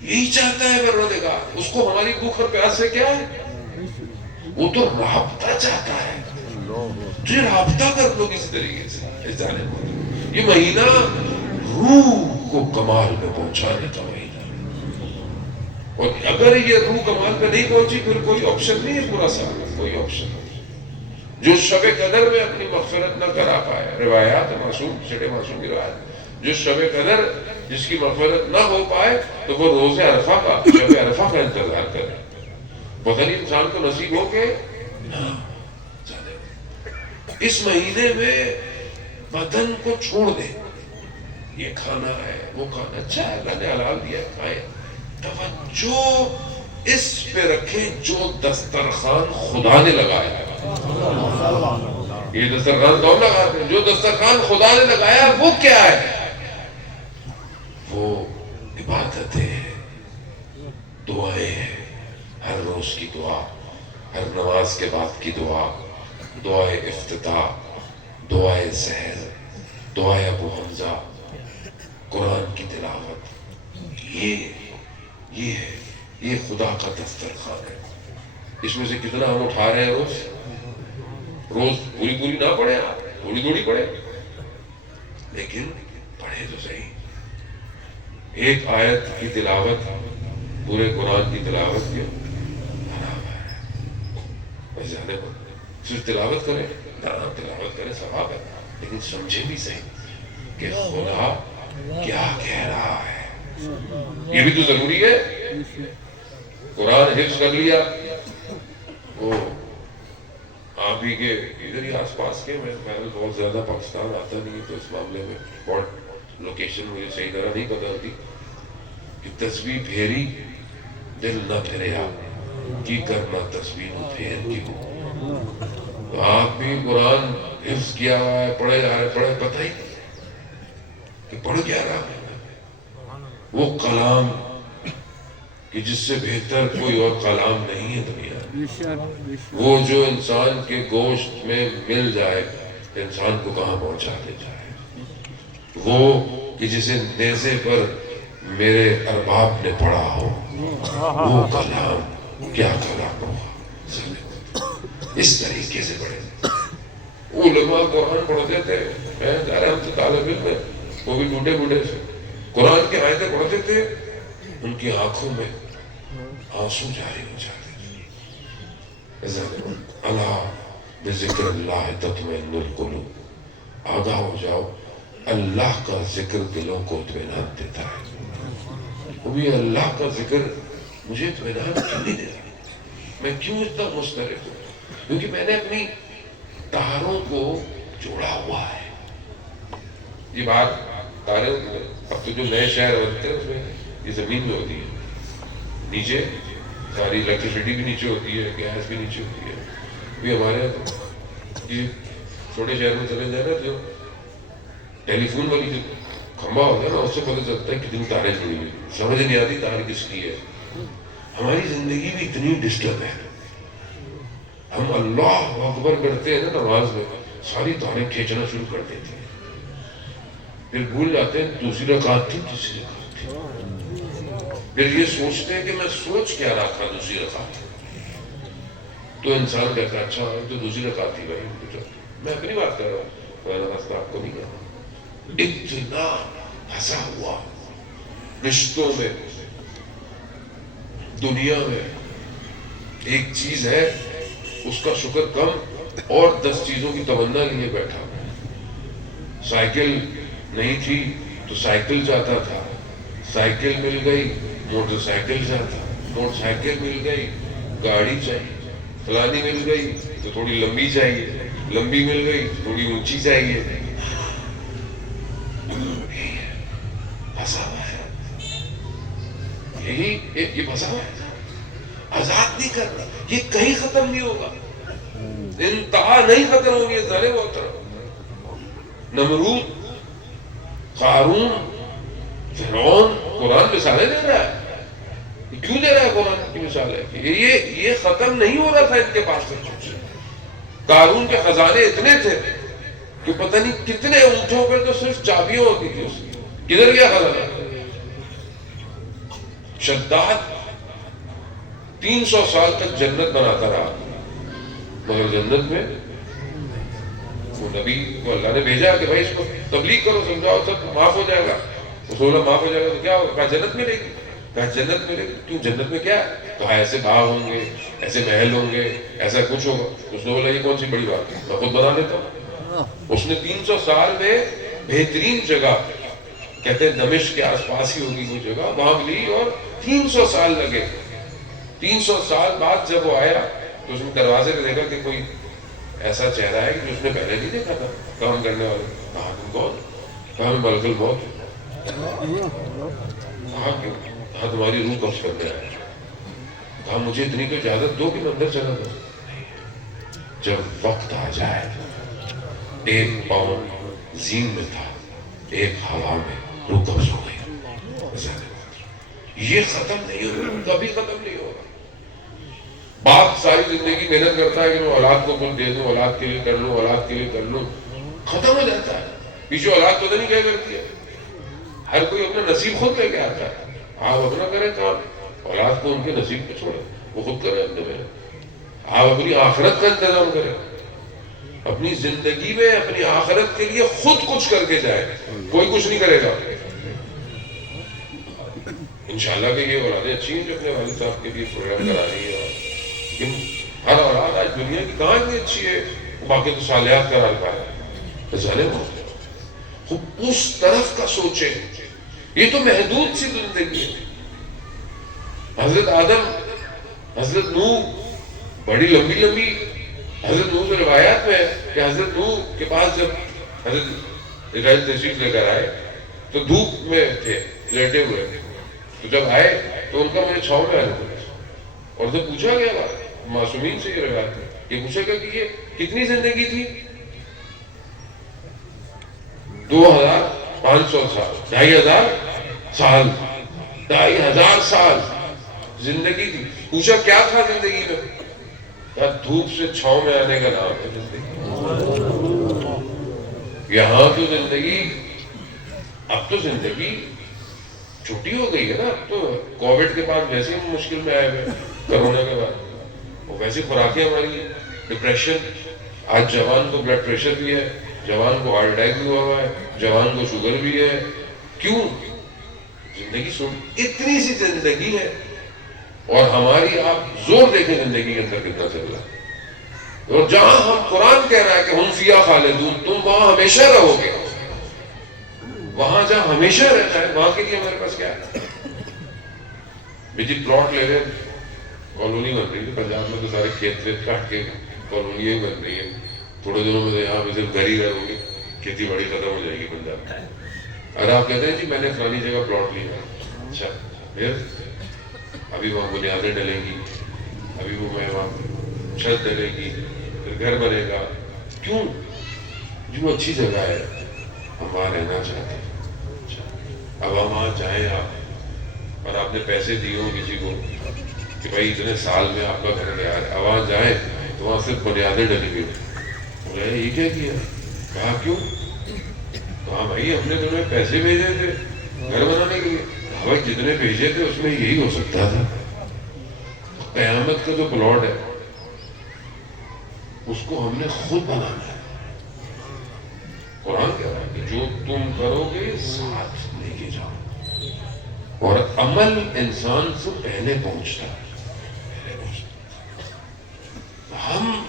یہی چاہتا ہے پروردگار. اس کو ہماری بھوک اور پیاس سے کیا ہے؟ وہ تو رابطہ چاہتا ہے. جو رابطہ کر لو کسی طریقے سے. جانے یہ مہینہ روح کو کمال میں پہنچانے کا مہینہ، اور اگر یہ روح کمال پہ نہیں پہنچی پھر کوئی آپشن نہیں ہے پورا سال. کوئی آپشن نہیں. جو شب قدر میں اپنی مغفرت نہ کرا پائے، روایات معصوم چھٹے معصوم کی روایت، جو شب قدر جس کی مغفرت نہ ہو پائے تو وہ روز عرفہ کا، شب عرفہ کا انتظار کرے. پتہ نہیں انسان کو نصیب ہو کے اس مہینے میں بدن کو چھوڑ دے. یہ کھانا ہے وہ کھانا اچھا ہے، اللہ نے حلال دیا ہے، کھائے. توجہ اس پہ رکھیں جو دسترخوان خدا نے لگایا ہے. یہ دسترخوان کون لگاتے ہیں؟ جو دسترخوان خدا نے لگایا ہے وہ کیا ہے؟ وہ عبادتیں ہیں، دعائیں ہیں. ہر روز کی دعا، ہر نماز کے بعد کی دعا، دعائے افتتاح، دعائے سحر، دعائے ابو حمزہ، قرآن کی تلاوت. یہ ہے، یہ خدا کا دسترخوان ہے. اس میں سے کتنا ہم اٹھا رہے ہیں روز پوری نہ پڑھے آپ، تھوڑی پڑھے، لیکن پڑھے تو صحیح. ایک آیت کی تلاوت پورے قرآن کی تلاوت کی صرف تلاوت کریں، تلاوت کریں ثواب ہے، لیکن سمجھے بھی صحیح کہ خدا کیا کہہ رہا ہے. یہ بھی تو ضروری ہے. قرآن حفظ کر لیا، وہ آپ ہی کے ادھر ہی آس پاس کے، میں بہت زیادہ پاکستان آتا نہیں تو اس معاملے میں بہت لوکیشن مجھے صحیح طرح نہیں پتہ ہوتی کہ تسبیح پھیری دل نہ پھریا کی کرنا تسبیح نو پھیر کی ہو. تو آپ بھی قرآن حفظ کیا ہوا ہے، پڑھے جا رہے، پڑھے پتہ ہی نہیں کہ پڑھ کیا رہا ہے. وہ کلام کہ جس سے بہتر کوئی اور کلام نہیں ہے دنیا، وہ جو انسان کے گوشت میں مل جائے انسان کو کہاں پہنچا دے جائے. وہ کہ جسے نیزے پر میرے ارباب نے پڑھا ہو، وہ کلام کیا کلام ہوگا. اس طریقے سے پڑھے. علماء قرآن پڑھتے تھے، میں جا رہا ہم تو طالب علم میں، وہ بھی بوڑھے سے قرآن کی آیتیں پڑھتے تھے، ان کی آنکھوں میں آنسو جاری ہو جاتے تھے. اللہ بذکر اللہ تطمئن القلوب. آگاہ ہو جاؤ، اللہ کا ذکر دلوں کو اطمینان دیتا ہے. وہ بھی اللہ کا ذکر مجھے اطمینان کیوں نہیں دیتا؟ میں کیوں اتنا مضطرب ہوں؟ کیونکہ میں نے اپنی تاروں کو جوڑا ہوا ہے. یہ بات تارے اب تو جو نئے شہر بنتے ہیں اس میں یہ زمین میں ہوتی ہے، نیچے ساری الیکٹریسٹی بھی نیچے ہوتی ہے، گیس بھی نیچے ہوتی ہے. بھی ہمارے یہ چھوٹے شہر میں چلے جائے نا، جو ٹیلی فون والی جو کھمبا ہوتا ہے نا، اس سے پتہ چلتا ہے کتنی تاریں جڑی ہوئی. سمجھ نہیں آتی تار کس کی ہے. ہماری زندگی بھی اتنی ڈسٹرب ہے. ہم اللہ اکبر کرتے ہیں نا نماز میں، ساری تاریں کھینچنا شروع کر دیتے ہیں، پھر بھول جاتے ہیں دوسری رکعت تھی، تیسری رکعت تھی. پھر یہ سوچتے ہیں کہ میں سوچ کیا رہا تھا دوسری رکعت. تو انسان کہتا ہے اچھا تو دوسری رکعت تھی بھائی. میں اپنی بات کر رہا ہوں، میں راستہ آپ کو نہیں کہہ رہا. اتنا پھنسا ہوا رشتوں میں، دنیا میں ایک چیز ہے اس کا شکر کم اور 10 چیزوں کی تمنا لیے بیٹھا. سائیکل نہیں تھی تو سائیکل چاہتا تھا، سائیکل مل گئی موٹر سائیکل چاہتا، موٹر سائیکل مل گئی گاڑی چاہیے، فلانی مل گئی تو تھوڑی لمبی چاہیے. لمبی مل گئی تھوڑی اونچی چاہیے. یہی یہ بسا آزاد نہیں کرنا, یہ کہیں ختم نہیں ہوگا, انتہا نہیں ختم ہوگی. ظالم محترم, نمرود, قارون, فرعون, قرآن مثالیں دے رہا ہے. کیوں دے رہا ہے قرآن کی مثالیں؟ یہ ختم نہیں ہو رہا تھا ان کے پاس. قارون کے خزانے اتنے تھے کہ پتہ نہیں کتنے اونٹوں پہ تو صرف چابیاں ہوتی تھی اس کی. کدھر گیا خزانہ؟ شداد 300 سال تک جنت بناتا رہا, مگر جنت میں وہ نبی کو اللہ نے بھیجا کہ بھائی اس کو تبلیغ کرو, سمجھاؤ, سب معاف ہو جائے گا. رسول معاف ہو جائے گا تو کیا ہوگا؟ کہا جنت ملے گی. کہا جنت ملے گی. کیوں جنت میں کیا ہے؟ تو ایسے باغ ہوں گے, ایسے محل ہوں گے, ایسا کچھ ہوگا. اس نے بولا یہ کون سی بڑی بات ہے, میں خود بنا لیتا ہوں. اس نے 300 سال میں بہترین جگہ, کہتے ہیں دمشق کے آس پاس ہی ہوگی کوئی جگہ, وہاں لی اور 300 سال لگے. 300 سال بعد جب وہ آیا تو اس نے دروازے پہ دیکھا کہ کوئی ایسا چہرہ ہے کہ جو اس نے پہلے نہیں دیکھا تھا کام کرنے والے. کہا تم کون؟ کہا میں ملک الموت. کہا تمہاری روح قبض کرنے آیا. کہا مجھے اتنی تو اجازت دو کہ میں اندر چلا جاؤں. جب وقت آ جائے, 1 پاؤنڈ زین میں تھا, 1 ہوا میں روح قبض ہو گئی. یہ ختم نہیں ہوگا, کبھی ختم نہیں ہوگا. باپ ساری زندگی محنت کرتا ہے کہ میں اولاد کو کچھ دے دوں, اولاد کے لیے کر لوں, اولاد کے لیے کر لوں, ختم ہو جاتا ہے. پیچھے اولاد پتہ نہیں کیا کرتی ہے. ہر کوئی اپنا نصیب خود لے کے آتا ہے. آپ اپنا کریں کام, اولاد کو ان کے نصیب پہ چھوڑیں, وہ خود کریں اپنے میں. آپ اپنی آخرت کا انتظام کریں, اپنی زندگی میں اپنی آخرت کے لیے خود کچھ کر کے جائیں. کوئی کچھ نہیں کرے گا. انشاءاللہ کہ یہ اولادیں اچھی ہیں جو اپنے والد صاحب کے لیے پروگرام کرا رہی ہے, لیکن ہر اولاد آج دنیا کی کہاں اتنی اچھی ہے, باقی تو صالحات کرا رہا ہے. ظالم خوب اس طرف کا سوچے. یہ تو محدود سی زندگی ہے. حضرت آدم, حضرت نوح, بڑی لمبی لمبی حضرت نوح سے روایات میں ہے کہ حضرت نوح کے پاس جب حضرت ابراہیم تشریف لے کر آئے تو دھوپ میں تھے لیٹے ہوئے, تو جب آئے تو ان کا مجھے چھاؤں میں آنے پڑا. اور جب پوچھا گیا معصومین سے, یہ روایت ہے, یہ پوچھا گیا کہ یہ کتنی زندگی تھی؟ 2500 سال, 2500 سال, 2500 سال زندگی تھی. پوچھا کیا تھا زندگی میں؟ کہا دھوپ سے چھاؤں میں آنے کا نام ہے زندگی. یہاں تو زندگی, اب تو زندگی چھوٹی ہو گئی ہے نا. اب تو کووڈ کے بعد ویسے ہم مشکل میں آئے ہوئے, کرونا کے بعد, اور ویسے خوراکیں ہماری, ڈپریشن. آج جوان کو بلڈ پریشر بھی ہے, جوان کو ہارٹ اٹیک بھی ہوا ہے, جوان کو شوگر بھی ہے. کیوں؟ زندگی اتنی سی زندگی ہے, اور ہماری آپ زور دیکھیں زندگی کے اندر کتنا چل رہا ہے. اور جہاں ہم قرآن کہہ رہا ہے کہ ہم فیہا خالدون, تم وہاں ہمیشہ رہو گے. وہاں جہاں ہمیشہ رہنا ہے وہاں کے لیے ہمارے پاس کیا ہے؟ بجلی پلاٹ لے رہے, کالونی بن رہی ہے پنجاب میں, تو سارے کھیت ویت کاٹ کے کالونیاں بن رہی ہیں. تھوڑے دنوں میں تو یہاں پہ صرف گھر ہی رہو گے, کھیتی باڑی ختم ہو جائے گی پنجاب میں. اور آپ کہتے ہیں جی میں نے فلانی جگہ پلاٹ لیا, اچھا پھر ابھی وہاں بنیادیں ڈلیں گی, ابھی وہ میں وہاں چھت ڈلے گی, پھر گھر بنے گا. کیوں؟ جو اچھی جگہ ہے ہم وہاں رہنا چاہتے ہیں. اب ہم وہاں جائیں آپ, اور آپ نے پیسے دیے ہوں کسی کو کہ بھائی اتنے سال میں آپ کا گھر تیار ہے, اب وہاں جائیں تو وہاں صرف بنیادیں ڈلی ہوئی. یہ کیا کیا؟ کہا کیوں؟ کہا بھائی ہم نے تمہیں پیسے بھیجے تھے گھر بنانے کے لیے. کہا بھائی جتنے بھیجے تھے اس میں یہی ہو سکتا تھا. قیامت کا جو پلاٹ ہے اس کو ہم نے خود بنانا ہے. قرآن کہہ رہا ہے کہ جو تم کرو گے ساتھ لے کے جاؤ. اور عمل انسان سے پہلے پہنچتا ہے. ہم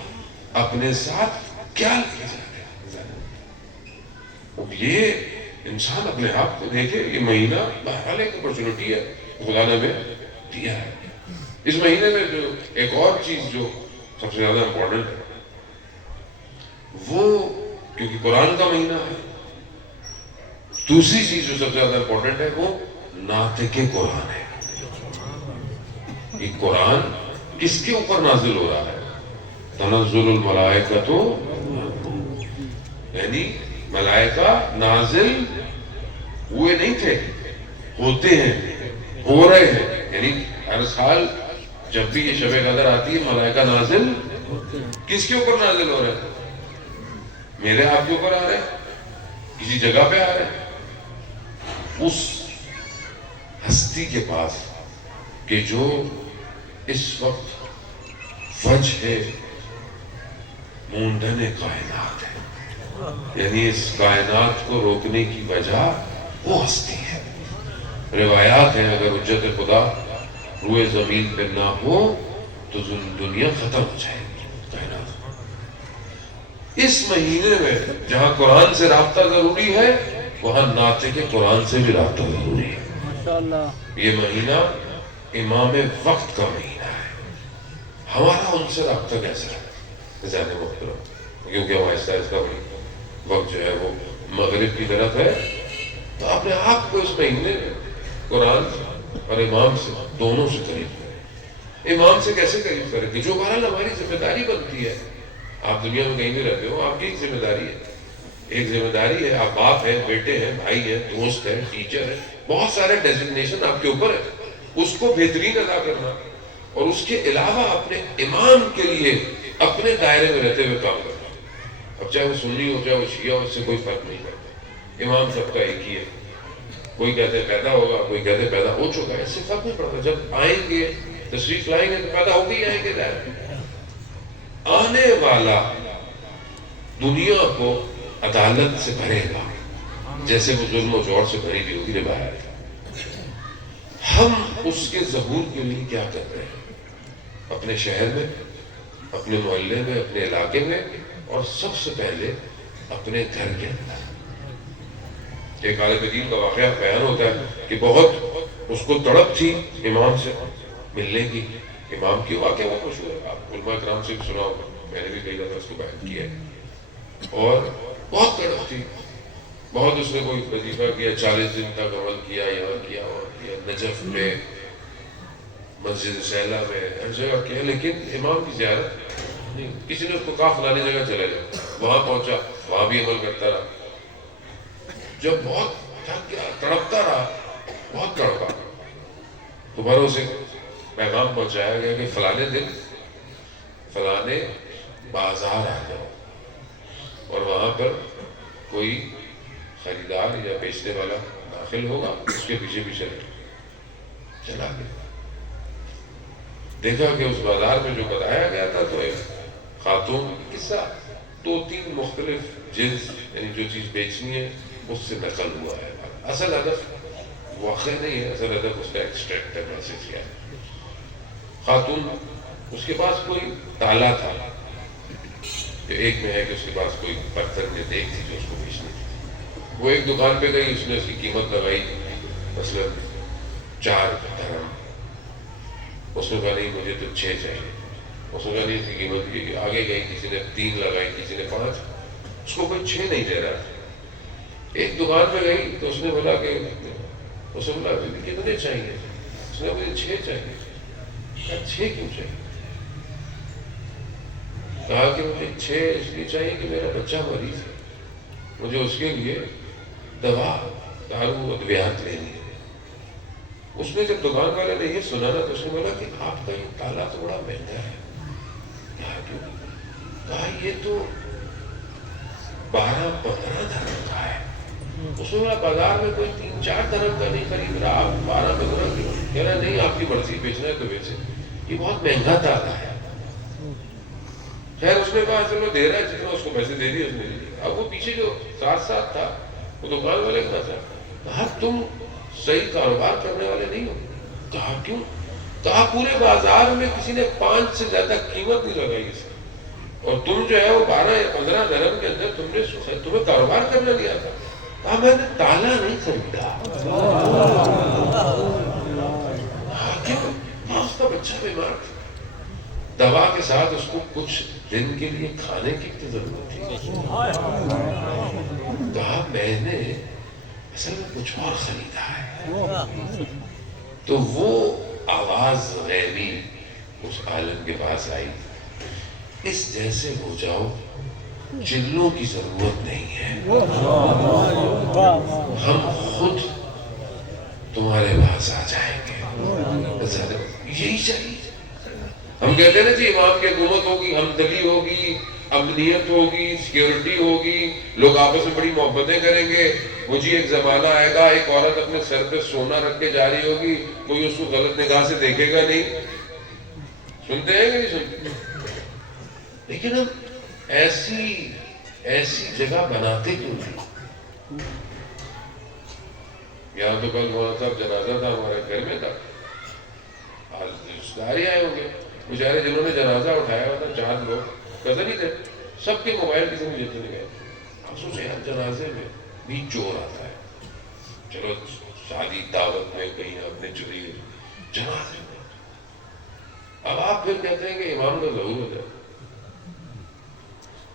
اپنے ساتھ کیا لے کے جاتے ہیں؟ اب یہ انسان اپنے آپ کو دیکھے. یہ مہینہ بہرحال ایک اپرچونٹی ہے خدا نے ہمیں دیا ہے. اس مہینے میں جو ایک اور چیز جو سب سے زیادہ امپورٹنٹ ہے وہ کیونکہ قرآن کا مہینہ ہے. دوسری چیز جو سب سے زیادہ امپورٹنٹ ہے وہ ناطق قرآن ہے. یہ قرآن کس کے اوپر نازل ہو رہا ہے؟ تنزل الملائکۃ، یعنی ملائکہ نازل ہوئے نہیں تھے، ہوتے ہیں، ہو رہے ہیں. یعنی ہر سال جب بھی یہ شب قدر آتی ہے ملائکہ نازل کس کے اوپر نازل ہو رہے ہیں؟ میرے آپ کے اوپر آ رہے ہیں، کسی جگہ پہ آ رہے ہیں، اس ہستی کے پاس کہ جو اس وقت وجہ موندن کائنات ہے، یعنی اس کائنات کو روکنے کی وجہ وہ ہستی ہے. روایات ہیں اگر حجت خدا روئے زمین پہ نہ ہو تو دنیا ختم ہو جائے گی. کائنات اس مہینے میں جہاں قرآن سے رابطہ ضروری ہے وہاں ناطق قرآن سے بھی رابطہ ضروری ہے. یہ مہینہ امام وقت کا مہینہ ہے. ہمارا ان سے رابطہ کیسا ہے ذہن محترم؟ کیونکہ ہم ایسا وقت جو ہے وہ مغرب کی طرف ہے، تو اپنے آپ کو اس مہینے میں قرآن اور امام سے دونوں سے قریب کریں. امام سے کیسے قریب کریں کہ جو بہرحال ہماری ذمہ داری بنتی ہے. آپ دنیا میں کہیں بھی رہتے ہو، آپ کی ایک ذمہ داری ہے. ایک ذمہ داری ہے، آپ باپ ہیں، بیٹے ہیں، بھائی ہیں، دوست ہیں، ٹیچر ہیں، بہت سارے ڈیزگنیشن آپ کے اوپر ہے. اس کو بہترین ادا کرنا اور اس کے علاوہ اپنے امام کے لیے اپنے دائرے میں رہتے ہوئے کام کرنا. اب چاہے وہ سنی ہو چاہے وہ شیعہ ہو، اس سے کوئی فرق نہیں پڑتا. امام سب کا ایک ہی ہے. کوئی کہتے پیدا ہوگا، کوئی کہتے پیدا ہو چکا ہے، اس سے فرق نہیں پڑتا. جب آئیں گے تشریف لائیں گے تو پیدا ہو کے آئیں گے دائرے میں. آنے والا دنیا کو عدالت سے بھرے گا جیسے وہ ظلم و جور سے بھری بھی ہوگی روایت. ہم اس کے ظہور کے لیے کیا کر رہے ہیں اپنے شہر میں، اپنے محلے میں، اپنے علاقے میں، اور سب سے پہلے اپنے گھر کے اندر. ایک عالم دین کا واقعہ بیان ہوتا ہے کہ بہت اس کو تڑپ تھی امام سے ملنے کی. امام کی واقعہ بہت مشہور ہے، آپ علماء کرام سے بھی سنا ہوگا، میں نے بھی کئی دفعہ اس کو بیان کیا ہے. اور بہت تڑپ تھی، بہت اس نے کوئی وظیفہ کیا، 40 دن تک عمل کیا، یہاں کیا وہاں کیا، نجف میں، مسجد سیلہ میں، ہر جگہ کیا، لیکن امام کی زیارت نہیں. کسی نے اس کو کہا فلانے جگہ چلے جاؤ، وہاں پہنچا، وہاں بھی عمل کرتا رہا. جب بہت تھک گیا، تڑپتا رہا، بہت تڑپا، دوبارہ اسے پیغام پہنچایا گیا کہ فلانے دن فلانے بازار آ جاؤ اور وہاں پر کوئی خریدار یا بیچنے والا داخل ہوگا، اس کے پیچھے پیچھے چلا گیا. دیکھا کہ اس بازار میں جو بتایا گیا تھا تو ایک خاتون قصہ 2-3 مختلف جنس، یعنی جو چیز بیچنی ہے اس سے نقل ہوا ہے. اصل ہدف واقع نہیں ہے، اصل ہدف اس کا ایکسٹریکٹ ہے، میسج کیا ہے. خاتون اس کے پاس کوئی تالا تھا، ایک میں ہے کہ اس کے پاس کوئی پتھر میں دیکھ تھی جو اس کو بیچنی تھی. وہ ایک دکان پہ گئی، اس نے اس کی قیمت لگائی مثلا 4 درہم. اس نے کہا نہیں مجھے تو 6 چاہیے. اس نے کہا نہیں اس کی قیمت یہ. آگے گئی، کسی نے 3 لگائی، کسی نے 5. اس کو کوئی 6 نہیں دے رہا. ایک دکان پہ گئی تو اس نے بولا کہ کتنے چاہیے؟ اس نے مجھے 6 چاہیے. کہا 6 کیوں چاہیے؟ کہا کہ مجھے 6 اس لیے چاہیے کہ میرا بچہ مریض ہے، مجھے اس کے لیے دوا دارو ادویات لینی ہے. اس نے جب دکان والے نے یہ سنا نا تو اس نے بولا کہ آپ کا یہ تالا تو بڑا مہنگا ہے. کہا کیوں؟ کہا یہ تو 12-15 درہم کا ہے. اس نے بازار میں کوئی 3-4 درہم کا نہیں خرید رہا، آپ 12-15 کیوں؟ کہہ رہا نہیں آپ کی مرضی، بیچنا ہے تو بیچے، یہ بہت مہنگا تالا ہے. خیر اس نے کہا چلو دے رہا ہے جتنا، اس کو پیسے دے دیے. اس نے اب وہ پیچھے جو ساتھ تھا وہ دکان والے کے پاس کہا تم صحیح کاروبار کرنے والے نہیں ہو. کہا کیوں؟ کہا پورے بازار میں کسی نے 5 سے زیادہ قیمت نہیں لگائی اس کی، اور تم جو ہے وہ 12 یا 15 درہم کے اندر تمہیں کاروبار کرنا نہیں آتا. کہا میں نے تالا نہیں خریدا. کیوں؟ اس کا بچہ بیمار تھا. دوا کے ساتھ اس کو کچھ دن کے لیے کھانے کی ضرورت تھی. کہا میں نے اصل میں کچھ اور خریدا ہے. تو وہ آواز غیبی اس عالم کے پاس آئی, اس جیسے ہو جاؤ, چلوں کی ضرورت نہیں ہے, ہم خود تمہارے پاس آ جائیں گے. یہی چاہیے. ہم کہتے ہیں نا جی امام کی حکومت ہوگی, ہمدلی ہوگی, امنیت ہوگی, سیکیورٹی ہوگی, لوگ آپس میں بڑی محبتیں کریں گے. وہ جی ایک زمانہ آئے گا, ایک عورت اپنے سر پہ سونا رکھ کے جا رہی ہوگی, کوئی اس کو غلط نگاہ سے دیکھے گا نہیں. سنتے ہیں کہ نہیں سنتے؟ لیکن ہم ایسی جگہ بناتے کیوں نہیں؟ یہاں تو کل مولانا صاحب جنازہ تھا, ہمارے گھر میں تھا, آج رشتہ دار ہی آئے ہوں گے بیچارے, جنہوں نے جنازہ اٹھایا ہوا تھا 4 لوگ کزن ہی تھے, سب کے موبائل کسی میں جیتے نہیں گئے. اب سوچے یار جنازے میں بھی چور آتا ہے, چلو شادی دعوت میں کہیں آپ نے چوری, جنازے میں اب آپ پھر کہتے ہیں کہ امام کا ضرور ہو جائے.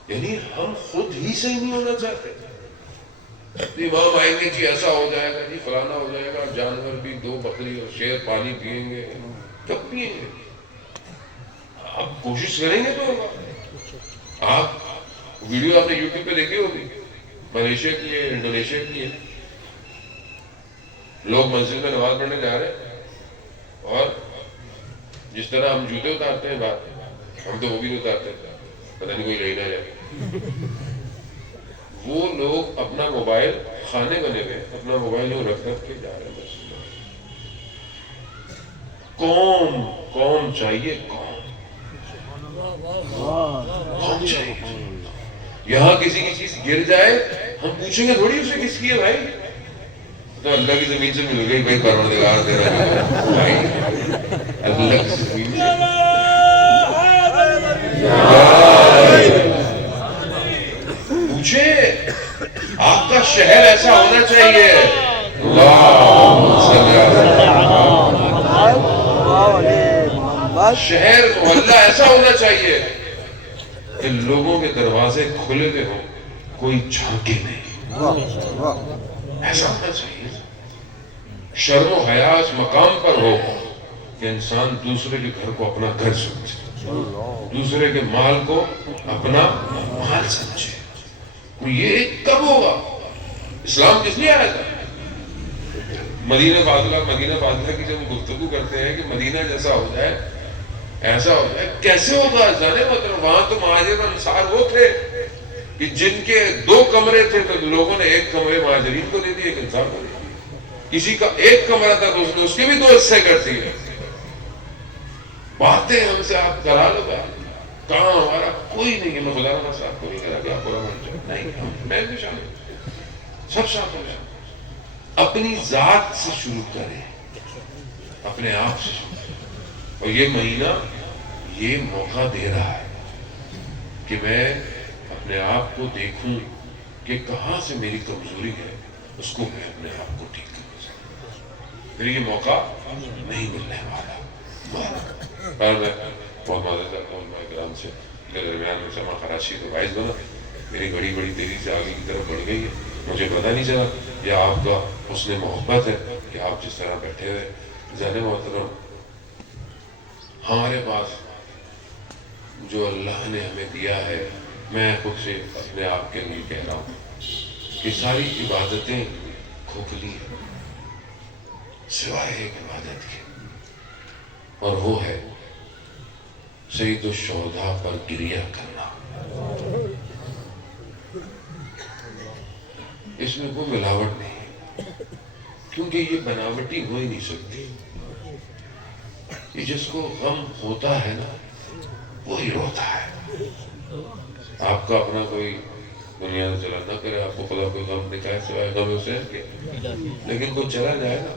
یعنی ہم خود ہی صحیح نہیں ہونا چاہتے. امام آئیں گے جی ایسا ہو جائے گا, جی فلانا ہو جائے گا, جانور بھی 2 بکری اور شیر پانی پئیں گے. کب پئیں گے؟ آپ کوشش کریں گے تو آپ ویڈیو آپ نے یوٹیوب پہ دیکھی ہوگی, ملیشیا کی ہے, انڈونیشیا کی ہے, لوگ مسجد میں نماز پڑھنے جا رہے ہیں اور جس طرح ہم جوتے اتارتے ہیں بات, ہم تو وہ بھی اتارتے ہیں, پتہ نہیں کوئی لے نہ جائے. وہ لوگ اپنا موبائل خانے بنے ہوئے, اپنا موبائل وہ رکھ کے جا رہے ہیں. کون چاہیے, کون چاہیے. یہاں کسی کی چیز گر جائے ہم پوچھیں گے تھوڑی اسے کس کی ہے بھائی, تو اللہ کی زمین سے مل گئی بھائی, پروردگار دے رہا ہے بھائی, اللہ کی زمین سے. پوچھے آپ کا شہر ایسا ہونا چاہیے, شہر محلہ ایسا ہونا چاہیے کہ لوگوں کے دروازے کھلے ہوئے ہوں, کوئی جھانکے نہیں, ایسا ہونا چاہیے. شرم و حیا اس مقام پر ہو کہ انسان دوسرے کے گھر کو اپنا گھر سمجھے, دوسرے کے مال کو اپنا مال سمجھے. یہ کب ہوگا؟ اسلام کس لیے آیا تھا؟ مدینہ فاضلہ کی جب گفتگو کرتے ہیں کہ مدینہ جیسا ہو جائے, ایسا ہو جائے, کیسے ہوگا؟ جانے مطلب وہاں تو مہاجر انصار وہ تھے کہ جن کے 2 کمرے تھے تو لوگوں نے 1 کمرے مہاجرین کو دے دیے, 1 انصار کو دے دیے. کسی کا 1 کمرہ تھا تو اس کے بھی 2 حصے کر دیے. باتیں ہم سے آپ کرا لو گا, کہاں ہمارا کوئی نہیں ہے. میں خدا رحمت صاحب کو نہیں کہا کہ آپ برا مان جاؤ, نہیں, میں بھی شامل, سب شامل ہیں. اپنی ذات سے شروع کریں, اپنے آپ سے شروع کریں. اور یہ مہینہ یہ موقع دے رہا ہے کہ میں اپنے آپ کو دیکھوں کہ کہاں سے میری کمزوری ہے, اس کو میں اپنے آپ کو ٹھیک کروں. پھر یہ موقع نہیں ملنے والا. اور میں بہت معذرت کرتا ہوں کرام سے, میرے درمیان میں سما خراشی تو باعث بنا, میری گھڑی بڑی تیزی سے آگے کی طرف بڑھ گئی ہے, مجھے پتہ نہیں چلا. یہ آپ کا حسن محبت ہے کہ آپ جس طرح بیٹھے ہوئے. ذہن محترم, ہمارے پاس جو اللہ نے ہمیں دیا ہے, میں خود سے اپنے آپ کے لیے کہہ رہا ہوں کہ ساری عبادتیں کھوکھلی ہیں سوائے ایک عبادت کے, اور وہ ہے سید الشہداء پر گریہ کرنا. اس میں کوئی ملاوٹ نہیں, کیونکہ یہ بناوٹی ہو ہی نہیں سکتی. یہ جس کو غم ہوتا ہے نا وہی روتا ہے. آپ کا اپنا کوئی دنیا سے چلا نہ کرے, آپ کو خدا کوئی غم دکھائے سوائے غم حسین کے, لیکن کوئی چلا جائے نا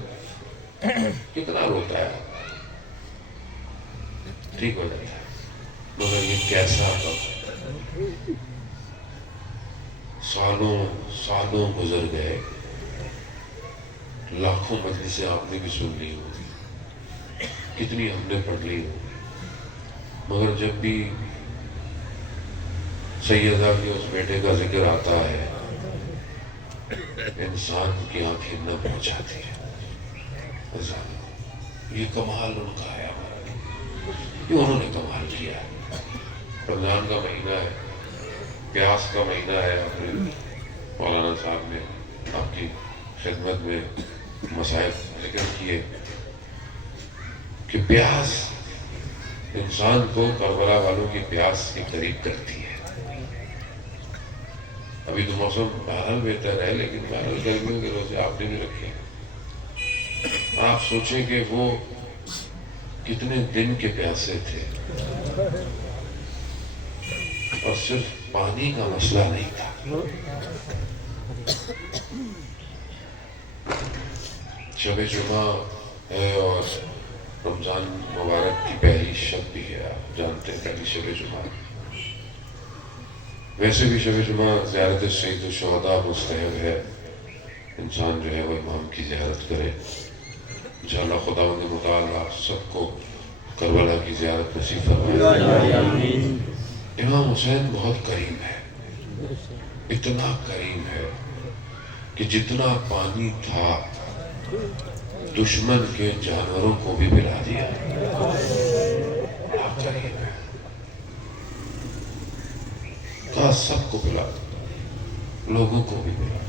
کتنا روتا ہے, ٹھیک ہو جاتا ہے. مگر یہ کیسا غم, سالوں گزر گئے, لاکھوں مجلسیں آپ نے بھی سن لی ہوگی, کتنی ہم نے پڑھ لی ہوگی, مگر جب بھی سیدہ کے اس بیٹے کا ذکر آتا ہے انسان کی آنکھیں نم ہو جاتی ہے. یہ کمال ان کا ہے، یہ انہوں نے کمال کیا ہے. رمضان کا مہینہ ہے، پیاس کا مہینہ ہے. مولانا صاحب نے آپ کی خدمت میں مسائل ذکر کیے کہ پیاس انسان کو کربلا والوں کی پیاس کے قریب کرتی ہے. ابھی تو موسم بہرحال بہتر ہے، لیکن بہرحال گرمیوں کے روزے آپ نے بھی رکھے. آپ سوچیں کہ وہ کتنے دن کے پیاسے تھے، اور صرف پانی کا مسئلہ نہیں تھا. شب جمعہ ہے اور رمضان مبارک کی پہلی شب بھی ہے. آپ جانتے ہیں پہلی شب جمعہ. ویسے بھی شب جمعہ زیارت سید الشہداء مستحب ہے. انسان جو ہے وہ امام کی زیارت کرے. انشاءاللہ خداوند متعال آپ سب کو کربلا کی زیارت نصیب فرمائے. امام حسین بہت کریم ہے، اتنا کریم ہے کہ جتنا پانی تھا دشمن کے جانوروں کو بھی پلا دیا. بڑا کریم ہے، کہا سب کو پلا، لوگوں کو بھی پلا.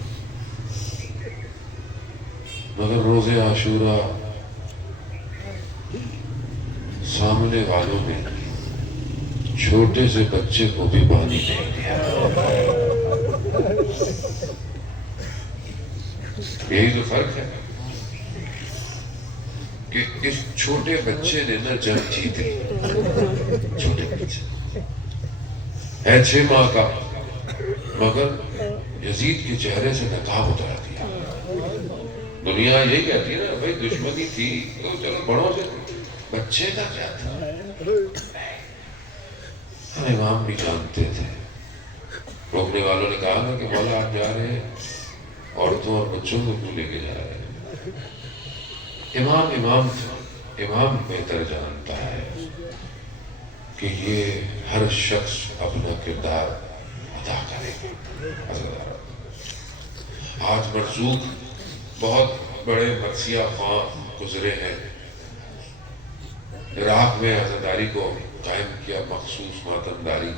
مگر روز عاشورہ سامنے والوں نے چھوٹے سے بچے کو بھی پانی نہیں دیا. یہی تو فرق ہے کہ اس چھوٹے بچے نے نہ جنگ جیت لی. چھوٹے بچے ہے 6 ماہ کا، مگر یزید کے چہرے سے نقاب اترا دیا. دنیا یہی کہتی ہے نا بھائی دشمنی تھی تو چلو بڑوں سے، بچے کا کیا تھا. ہم امام بھی جانتے تھے. روکنے والوں نے کہا نا کہ مولا آپ جا رہے ہیں، عورتوں اور بچوں کو کیوں لے کے جا رہے ہیں. امام تھا. امام بہتر جانتا ہے کہ یہ ہر شخص اپنا کردار ادا کرے. آج مرزوق بہت بڑے مرثیہ خواہ گزرے ہیں. عراق میں عزاداری کو قائم کیا، مخصوص ماتمداری.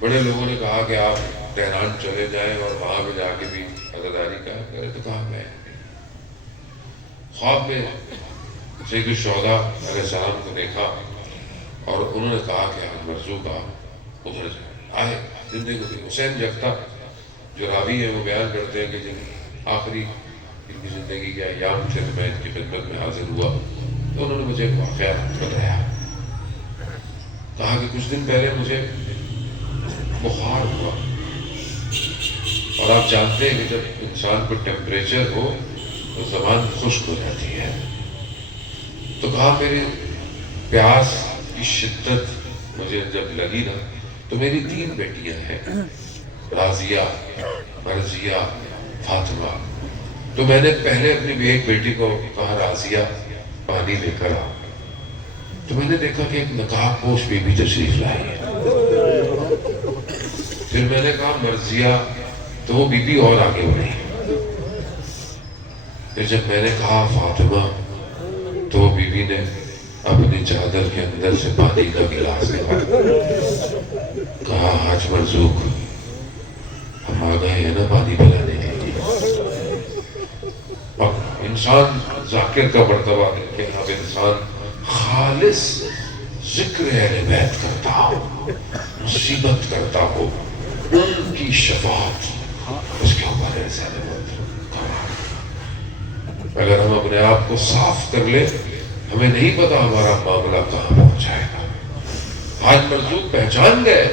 بڑے لوگوں نے کہا کہ آپ تہران چلے جائیں اور وہاں بھی جا کے بھی عزاداری کا کرے. تو کہا میں خواب میں سید الشہداء علیہ السلام کو دیکھا اور انہوں نے کہا کہ آج مرزوق آپ ادھر جائیں. آئے زندگی. حسین جگتا جو راوی ہیں وہ بیان کرتے ہیں کہ جن آخری ان کی زندگی کے ایام تھے تو میں ان کی خدمت میں حاضر ہوا تو انہوں نے مجھے ایک واقعہ بتایا. کہا کہ کچھ دن پہلے مجھے بخار ہوا، اور آپ جانتے ہیں کہ جب انسان کو ٹیمپریچر ہو تو زبان خشک ہو جاتی ہے. تو کہا میری پیاس کی شدت مجھے جب لگی نا تو میری 3 بیٹیاں ہیں، راضیہ، مرضیہ، فاطمہ. تو میں نے پہلے اپنی ایک بیٹی کو کہا راضیہ پانی لے کر آ. تو میں نے دیکھا کہ ایک نقاب پوش بی بی تشریف لائی ہے. پھر میں نے کہا مرضیہ، تو وہ بی بی اور آگے بڑھی. پھر جب میں نے کہا فاطمہ تو وہ بی بی نے اپنی چادر کے اندر سے پانی کا گلاس نکالا. کہا آج مرزوق ہم آ گئے ہیں نا پانی پلانے کے لیے. اب انسان ذاکر کا مرتبہ دیکھیں. اب انسان خالص ذکر اہل بیت کرتا ہو، مصیبت کرتا ہو، ان کی شفاعت اس کے اوپر ایسا نہیں. اگر ہم اپنے آپ کو صاف کر لیں ہمیں نہیں پتا ہمارا معاملہ کہاں پہنچ جائے گا. آج مرزوق پہچان گئے،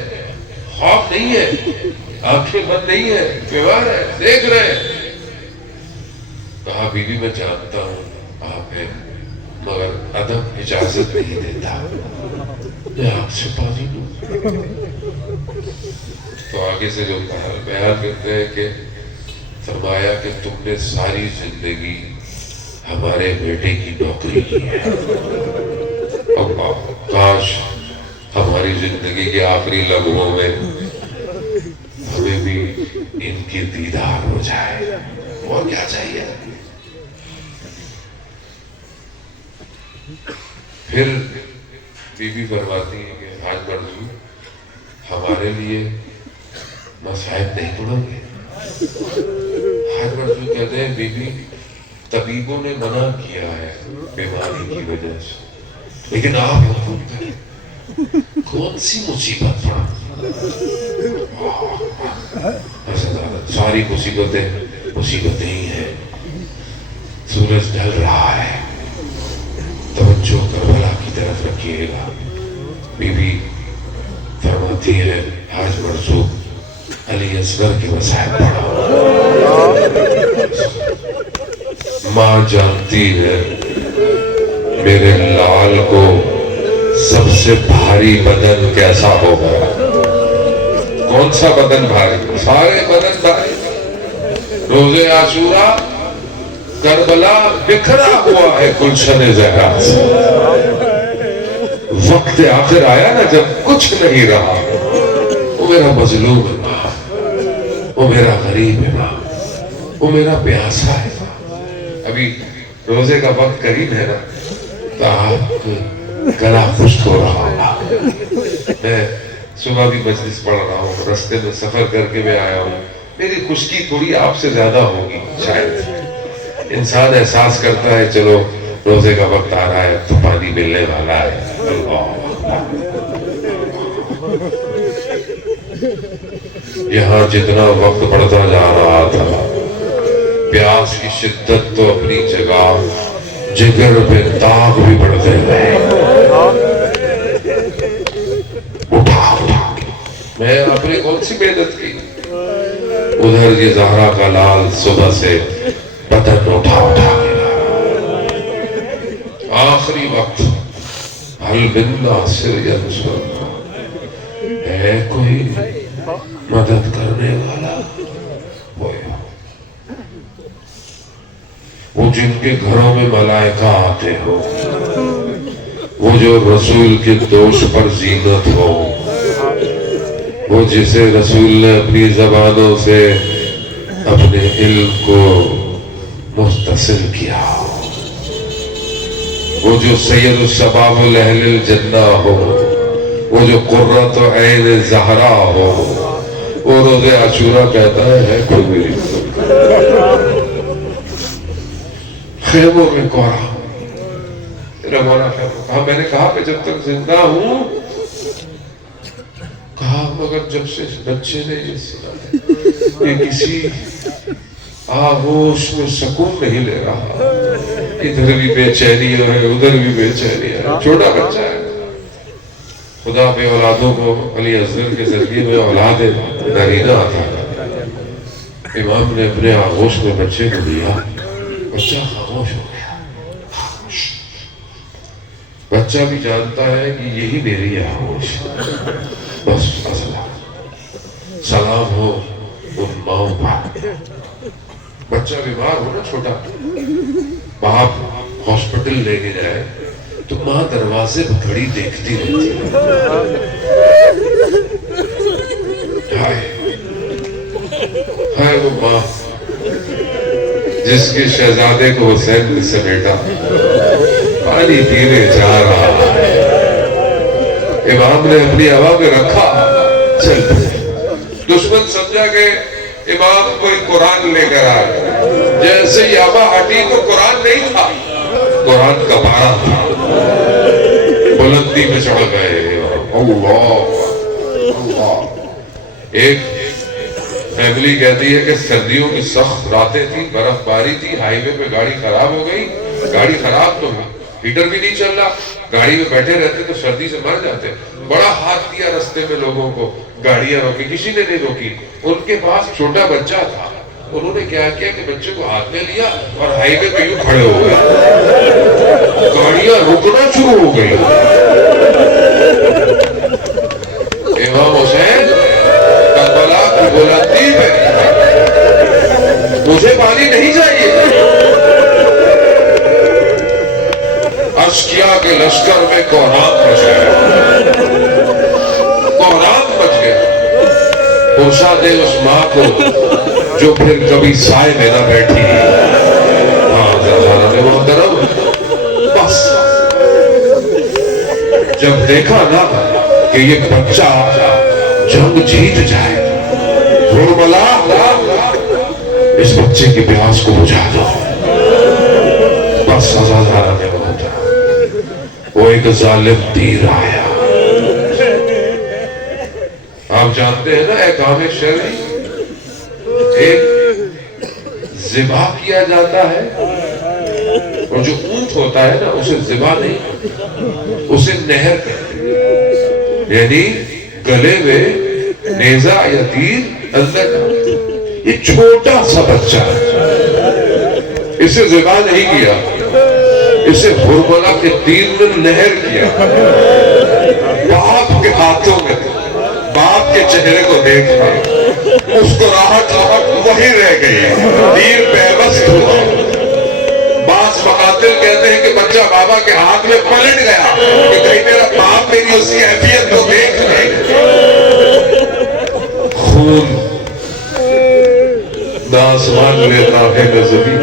خواب نہیں ہے، آنکھیں بند نہیں ہے، بیمار ہے، دیکھ رہے ہیں. کہا بی بی میں جانتا ہوں آپ ہیں، مگر ادب اجازت نہیں دیتا میں آپ سے پانی لوں. تو آگے سے جو بیان کرتے ہیں کہ فرمایا کہ تم نے ساری زندگی ہمارے بیٹے کی نوکری کی ہے. اللہ کاش ہماری زندگی کے آخری لمحوں میں ہمیں بھی ان کی دیدار ہو جائے، اور کیا چاہیے۔ پھر بی بی فرماتی ہے کہ حاج مرزو ہمارے لیے مصائب نہیں پڑھو گے؟ حاج مرزو کہتے ہیں بی بی طبیبوں نے منع کیا ہے بیماری کی وجہ سے، لیکن آپ حکم کریں کون سی مصیبت پڑا؟ ساری مصیبتیں ہی ہیں، سورج ڈھل رہا ہے، توجہ کربلا کی طرف رکھیے گا۔ بی بی فرماتی ہے حاج مرزو علی اصغر کے مصائب پڑھا۔ ماں جانتی ہے میرے لال کو سب سے بھاری بدن کیسا ہوگا۔ کون سا بدن بھاری؟ سارے بدن بھاری۔ روزے عاشورہ کربلا بکھرا ہوا ہے گلشن زہرا سے۔ وقت آخر آیا نا جب کچھ نہیں رہا، وہ میرا مظلوم ہے ماں، وہ میرا غریب ہے ماں، وہ میرا پیاسا ہے ماں۔ ابھی روزے کا وقت قریب ہے نا، تو آپ گلا خشک ہو رہا ہوگا۔ میں صبح بھی مجلس پڑھ رہا ہوں، رستے میں سفر کر کے میں آیا ہوں، میری خشکی تھوڑی آپ سے زیادہ ہوگی شاید۔ انسان احساس کرتا ہے چلو روزے کا وقت آ رہا ہے تو پانی ملنے والا ہے۔ یہاں جتنا وقت بڑھتا جا رہا تھا، پیاس کی شدت تو اپنی جگہ، جگر پہ داغ بھی بڑھتے گئے۔ اٹھا میں اپنی کون سی محنت کی، ادھر یہ زہرا کا لال صبح سے بدن اٹھا کے لا رہا۔ آخری وقت حل من ناصر ینصرنا، ہے کوئی مدد کرنے والا؟ وہ جن کے گھروں میں ملائکہ آتے ہو، وہ جو رسول کے دوش پر زینت ہو، وہ جسے رسول نے اپنی زبانوں سے اپنے علم کو متصل کیا، وہ جو سید الشباب اہل الجنہ ہو، وہ جو قرۃ عین زہرا ہو، وہ روزے عاشورہ کہتا ہے کوئی میری مدد کرے۔ خیموں میں کوڑا، میرا مولا خیموں کہا، میں نے کہا کہ جب تک زندہ ہوں، کہا مگر جب سے بچے نے یہ سنا ہے کہ کسی آغوش میں سکون نہیں لے رہا، ادھر بھی بے چینی ہے ادھر بھی بے چینی ہے، چھوٹا بچہ ہے۔ خدا بے اولادوں کو علی اصغر کے ذریعے میں اولاد نرینہ عطا کرتا ہے۔ امام نے اپنے آغوش میں بچے کو دیا، بچہ خاموش ہو گیا۔ بچہ بھی جانتا ہے کہ یہی میری آغوش، بس سلام ہو ان ماؤں پر۔ بچہ بیمار ہو نا چھوٹا، باپ ہاسپٹل لے کے جائے تو ماں دروازے پر کھڑی دیکھتی رہتی ہے وہ ماں جس کے شہزادے کو حسین نے سمیٹا پانی پینے جا رہا ہے۔ امام نے اپنی ہوا میں رکھا، چل پڑے۔ دشمن سمجھا کہ امام کوئی قرآن لے کر آ گیا، جیسے ہی ہوا ہٹی تو قرآن نہیں تھا، قرآن کا پارا تھا۔ بلندی میں چڑھ گئے، اللہ اللہ۔ ایک فیملی کہتی ہے کہ سردیوں کی سخت راتیں تھی، برف باری تھی، ہائی وے پہ گاڑی خراب ہو گئی۔ گاڑی خراب تو ہیٹر بھی نہیں چل رہا، گاڑی میں بیٹھے رہتے تو سردی سے مر جاتے۔ بڑا ہاتھ دیا رستے میں لوگوں کو، گاڑیاں روکی، کسی نے نہیں روکی۔ ان کے پاس چھوٹا بچہ تھا، انہوں نے کیا کیا کہ بچے کو ہاتھ میں لیا اور ہائی وے پہ یوں کھڑے ہو گئے، گاڑیاں رکنا شروع ہو گئی۔ امام حسین کربلا کی بلندی میں، مجھے پانی نہیں چاہیے، عرض کیا کہ کے لشکر میں کوہرام مچ گیا، کوہرام مچ گیا۔ پوچھا دے اس ماں کو جو پھر کبھی سائے میں نہ بیٹھی۔ ہاں زہرا محترم، بس جب دیکھا نا کہ یہ بچہ جنگ جیت جائے، ہرملا اس بچے کی پیاس کو بجھا دو، بس سزا زہرا نے ہوتا۔ وہ ایک ظالم تیر آیا، آپ جانتے ہیں نا احکام شرعی، ایک ذبح کیا جاتا ہے اور جو اونٹ ہوتا ہے نا اسے ذبح نہیں، اسے نہر کہتے ہیں، یعنی گلے میں نیزہ یا تیر اندر کا، یہ چھوٹا سا بچہ ہے، اسے ذبح نہیں کیا، اسے ہرملا کے تیر نے نہر کیا۔ باپ کے ہاتھوں میں، باپ کے چہرے کو دیکھا، مسکراہٹ وہی رہ گئی، تیر پیوست ہوا۔ بعض مقاتل کہتے ہیں کہ بچہ بابا کے ہاتھ میں پلٹ گیا کہ کہیں میرا باپ میری اس کی حیثیت کو دیکھ لے۔ خون نہ آسمان لیتا ہے نہ زمین،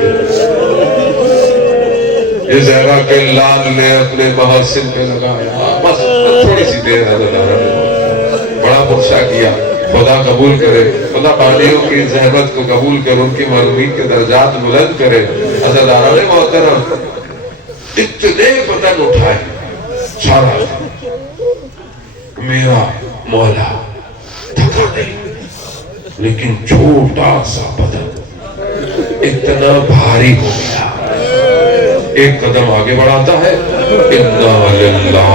یہ زہرا کے لال نے اپنے محاسن پہ لگایا۔ بس تھوڑی سی دیر حضرت نے بڑا پرسہ کیا، خدا قبول کرے، خدا بانیوں کی زحمت کو قبول کرے، ان کی معلومین کے درجات بلند کرے۔ حضرت آرام محترم اتنے بدن اٹھائے، سارا میرا مولا تھکا نہیں، لیکن چھوٹا سا بدن اتنا بھاری ہو گیا۔ ایک قدم آگے بڑھاتا ہے، انا للہ،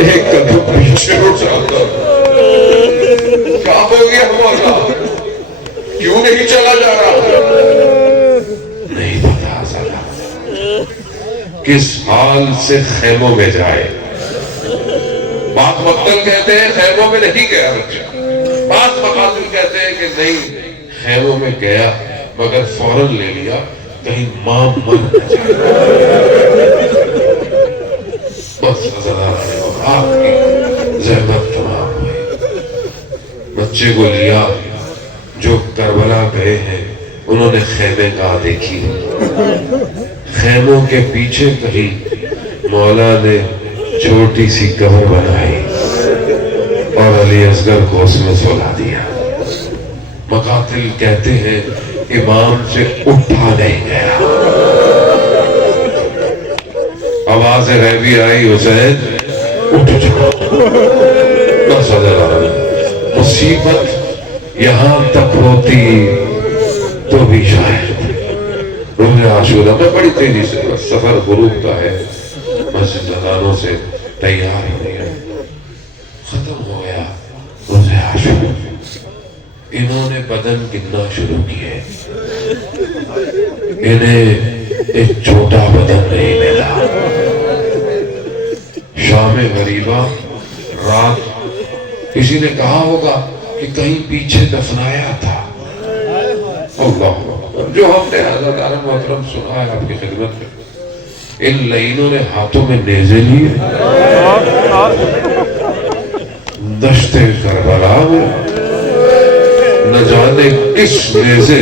ایک قدم پیچھے اٹھ جاتا ہے۔ کیا ہو گیا مولا؟ کیوں نہیں چلا جا رہا؟ نہیں پتا ذرا کس حال سے خیموں میں جائے۔ بعض مقتل کہتے ہیں خیموں میں نہیں گیا بچہ، بعض مقاتل کہتے ہیں کہ نہیں خیموں میں گیا مگر فوراً لے لیا کہیں ماں مر نہ جائے۔ بس آپ کی زحمت تمام ہوئی، بچے کو لیا۔ جو کربلا گئے ہیں انہوں نے خیمے گاہ دیکھی، خیموں کے پیچھے کہیں مولا نے چھوٹی سی قبر بنائی اور علی اصغر کو اس میں سلا دیا۔ مقاتل کہتے ہیں امام سے اٹھا نہیں گیا۔ آواز غیبی آئی، حسین اٹھ جاؤ۔ بس مصیبت یہاں تک ہوتی تو بھی شاید۔ روز عاشورہ میں بڑی تیزی سے سفر غروب کا ہے، مسجد اذانوں سے تیار ہو گیا، ختم ہو گیا روز عاشورہ۔ انہوں نے بدن گننا شروع کیے، انہیں ایک چھوٹا بدن نہیں ملا۔ شام غریبہ رات کسی نے کہا ہوگا کہ کہیں پیچھے دفنایا تھا۔ اللہ جو ہم نے حضرت عالم محترم سنا ہے آپ کی خدمت میں، ان لعینوں نے ہاتھوں میں نیزے لیے، دشت کربلا میں نہ جانے کس نیزے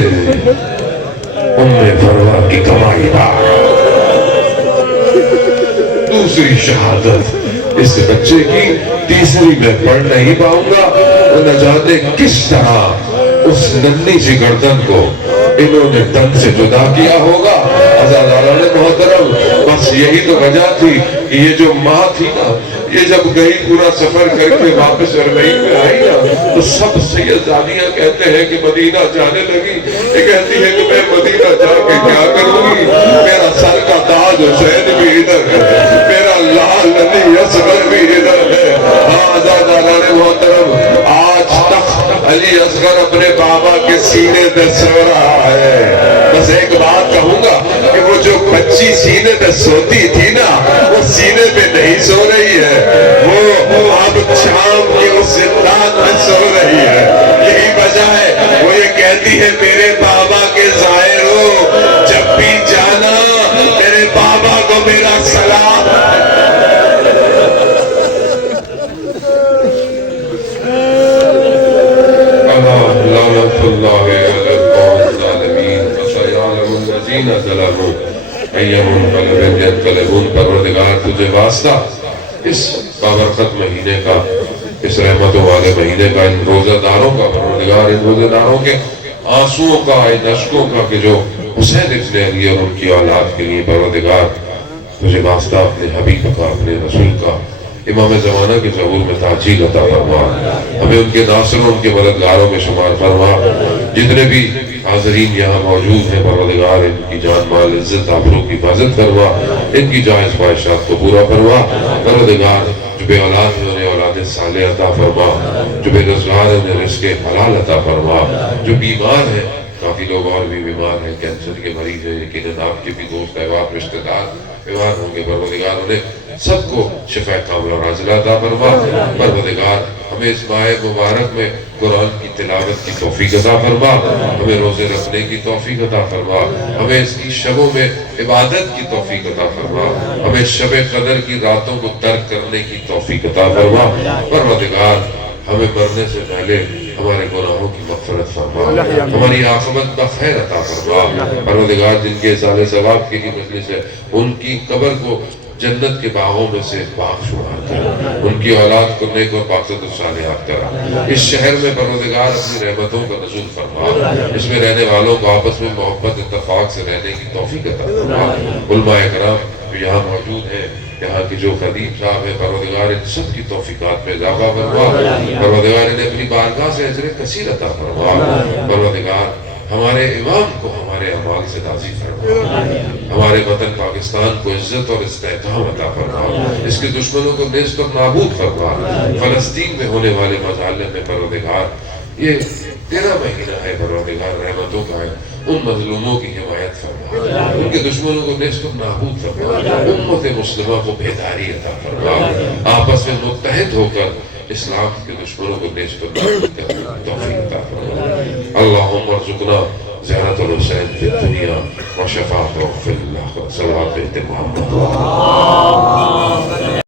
ام فروا کی کمائی بار۔ دوسری شہادت اس بچے کی، تیسری میں پڑھ نہیں پاؤں گا، نہ جانے کس طرح اس ننھی سی گردن کو انہوں نے تن سے جدا کیا ہوگا۔ عزیزانہ محترم بس یہی تو وجہ تھی کہ یہ جو ماں تھی نا، یہ جب گئی پورا سفر کر کے واپس اربعین میں آئی نا، تو سب سیدانیاں کہتے ہیں کہ مدینہ جانے لگی، یہ کہتی ہے کہ میں مدینہ جا کے کیا کروں گی، میرا سر کا تاج حسین بھی ادھر ہے، میرا لال نبی اصغر بھی ادھر ہے۔ ہاں عزیزانہ محترم آج تک علی اصغر اپنے بابا کے سینے پہ سو رہا ہے۔ بس ایک بات کہوں گا کہ وہ جو بچی سینے پہ سوتی تھی نا، وہ سینے پہ نہیں سو رہی ہے، وہ اب شام کی اس زندان میں سو رہی ہے۔ یہی وجہ ہے وہ یہ کہتی ہے میرے بابا کے ظاہر ہو، جب بھی جانا میرے بابا کو میرا سلام كانوا أيام منقلب ينقلبون. پروردگار تجھے واسطہ اس بابرکت مہینے کا، اس رحمتوں والے مہینے کا، ان روزہ داروں کا، پروردگار ان روزہ داروں کے آنسوؤں کا، ان اشکوں کا کہ جو حسین ابن علی اور ان کی اولاد کے لیے پروردگار تجھے واسطہ اپنے حبیب کا، اپنے رسول کا، امام زمانہ کے ظہور میں تعجیل عطا فرما. ہمیں ان کے ناصروں، ان کے مددگاروں میں شمار فرما. جتنے بھی حاضرین یہاں موجود ہیں پروردگار ان کی جان مال عزت آبرو کی حفاظت فرما، ان کی جائز خواہشات کو پورا فرما. پروردگار جو بے اولاد ہیں انہیں اولاد صالح عطا فرما، جو بے روزگار ہیں انہیں رزق حلال عطا فرما، جو بیمار ہیں، کافی لوگ اور بھی بیمار ہیں، کینسر کے مریض ہیں، یقیناً آپ کے بھی دوست احباب رشتہ دار بیمار ہوں گے، پروردگار انہیں سب کو شفا کاملہ اور عاجلہ عطا فرما. پروردگار ہمیں اس ماہ مبارک میں قرآن کی تلاوت کی توفیق عطا فرما، ہمیں روزے رکھنے کی توفیق عطا فرما، ہمیں اس کی شبوں میں عبادت کی توفیق عطا فرما، ہمیں شب قدر کی راتوں کو ترک کرنے کی توفیق عطا فرما. پروردگار ہمیں مرنے سے پہلے ہمارے گناہوں کی مغفرت فرما، ہماری عاقبت کا خیر عطا فرما. پروردگار جن کے اصال ثواب کی مجلس ہے ان کی قبر کو جنت کے باغوں میں سے باغ شمار کرا، ان کی اولاد کو نیک اور پاکیزہ صالحات کرا. اس شہر میں پروردگار اپنی رحمتوں کا نزول فرما، اس میں رہنے والوں کو آپس میں محبت اتفاق سے رہنے کی توفیق عطا فرما. علماء اکرام جو یہاں موجود ہیں، یہاں کی جو خطیب صاحب ہیں، پروردگار ان سب کی توفیقات میں اضافہ فرما. پروردگار انہیں اپنی بارگاہ سے اجر کثیر عطا فرما. پروردگار ہمارے امام کو ہمارے اعمال سے راضی فرما، ہمارے وطن پاکستان کو عزت اور استحکام عطا فرما، اس کے دشمنوں کو نیست اور نابود فرما. فلسطین میں ہونے والے مظالم میں پروردگار یہ تیرا مہینہ ہے، پروردگار رحمتوں کا ہے، ان مظلوموں کی حمایت فرما، ان کے دشمنوں کو نیست و نابود فرما، امت مسلمہ کو بیداری عطا فرما، آپس میں متحد ہو کر اسلام کے دشمنوں کو نیست و نابود کرنے کی توفیق عطا فرما. اللہم ارزقنا زیارت الحسین فی الدنیا و شفاعت فی الآخرہ. صلوات محمد.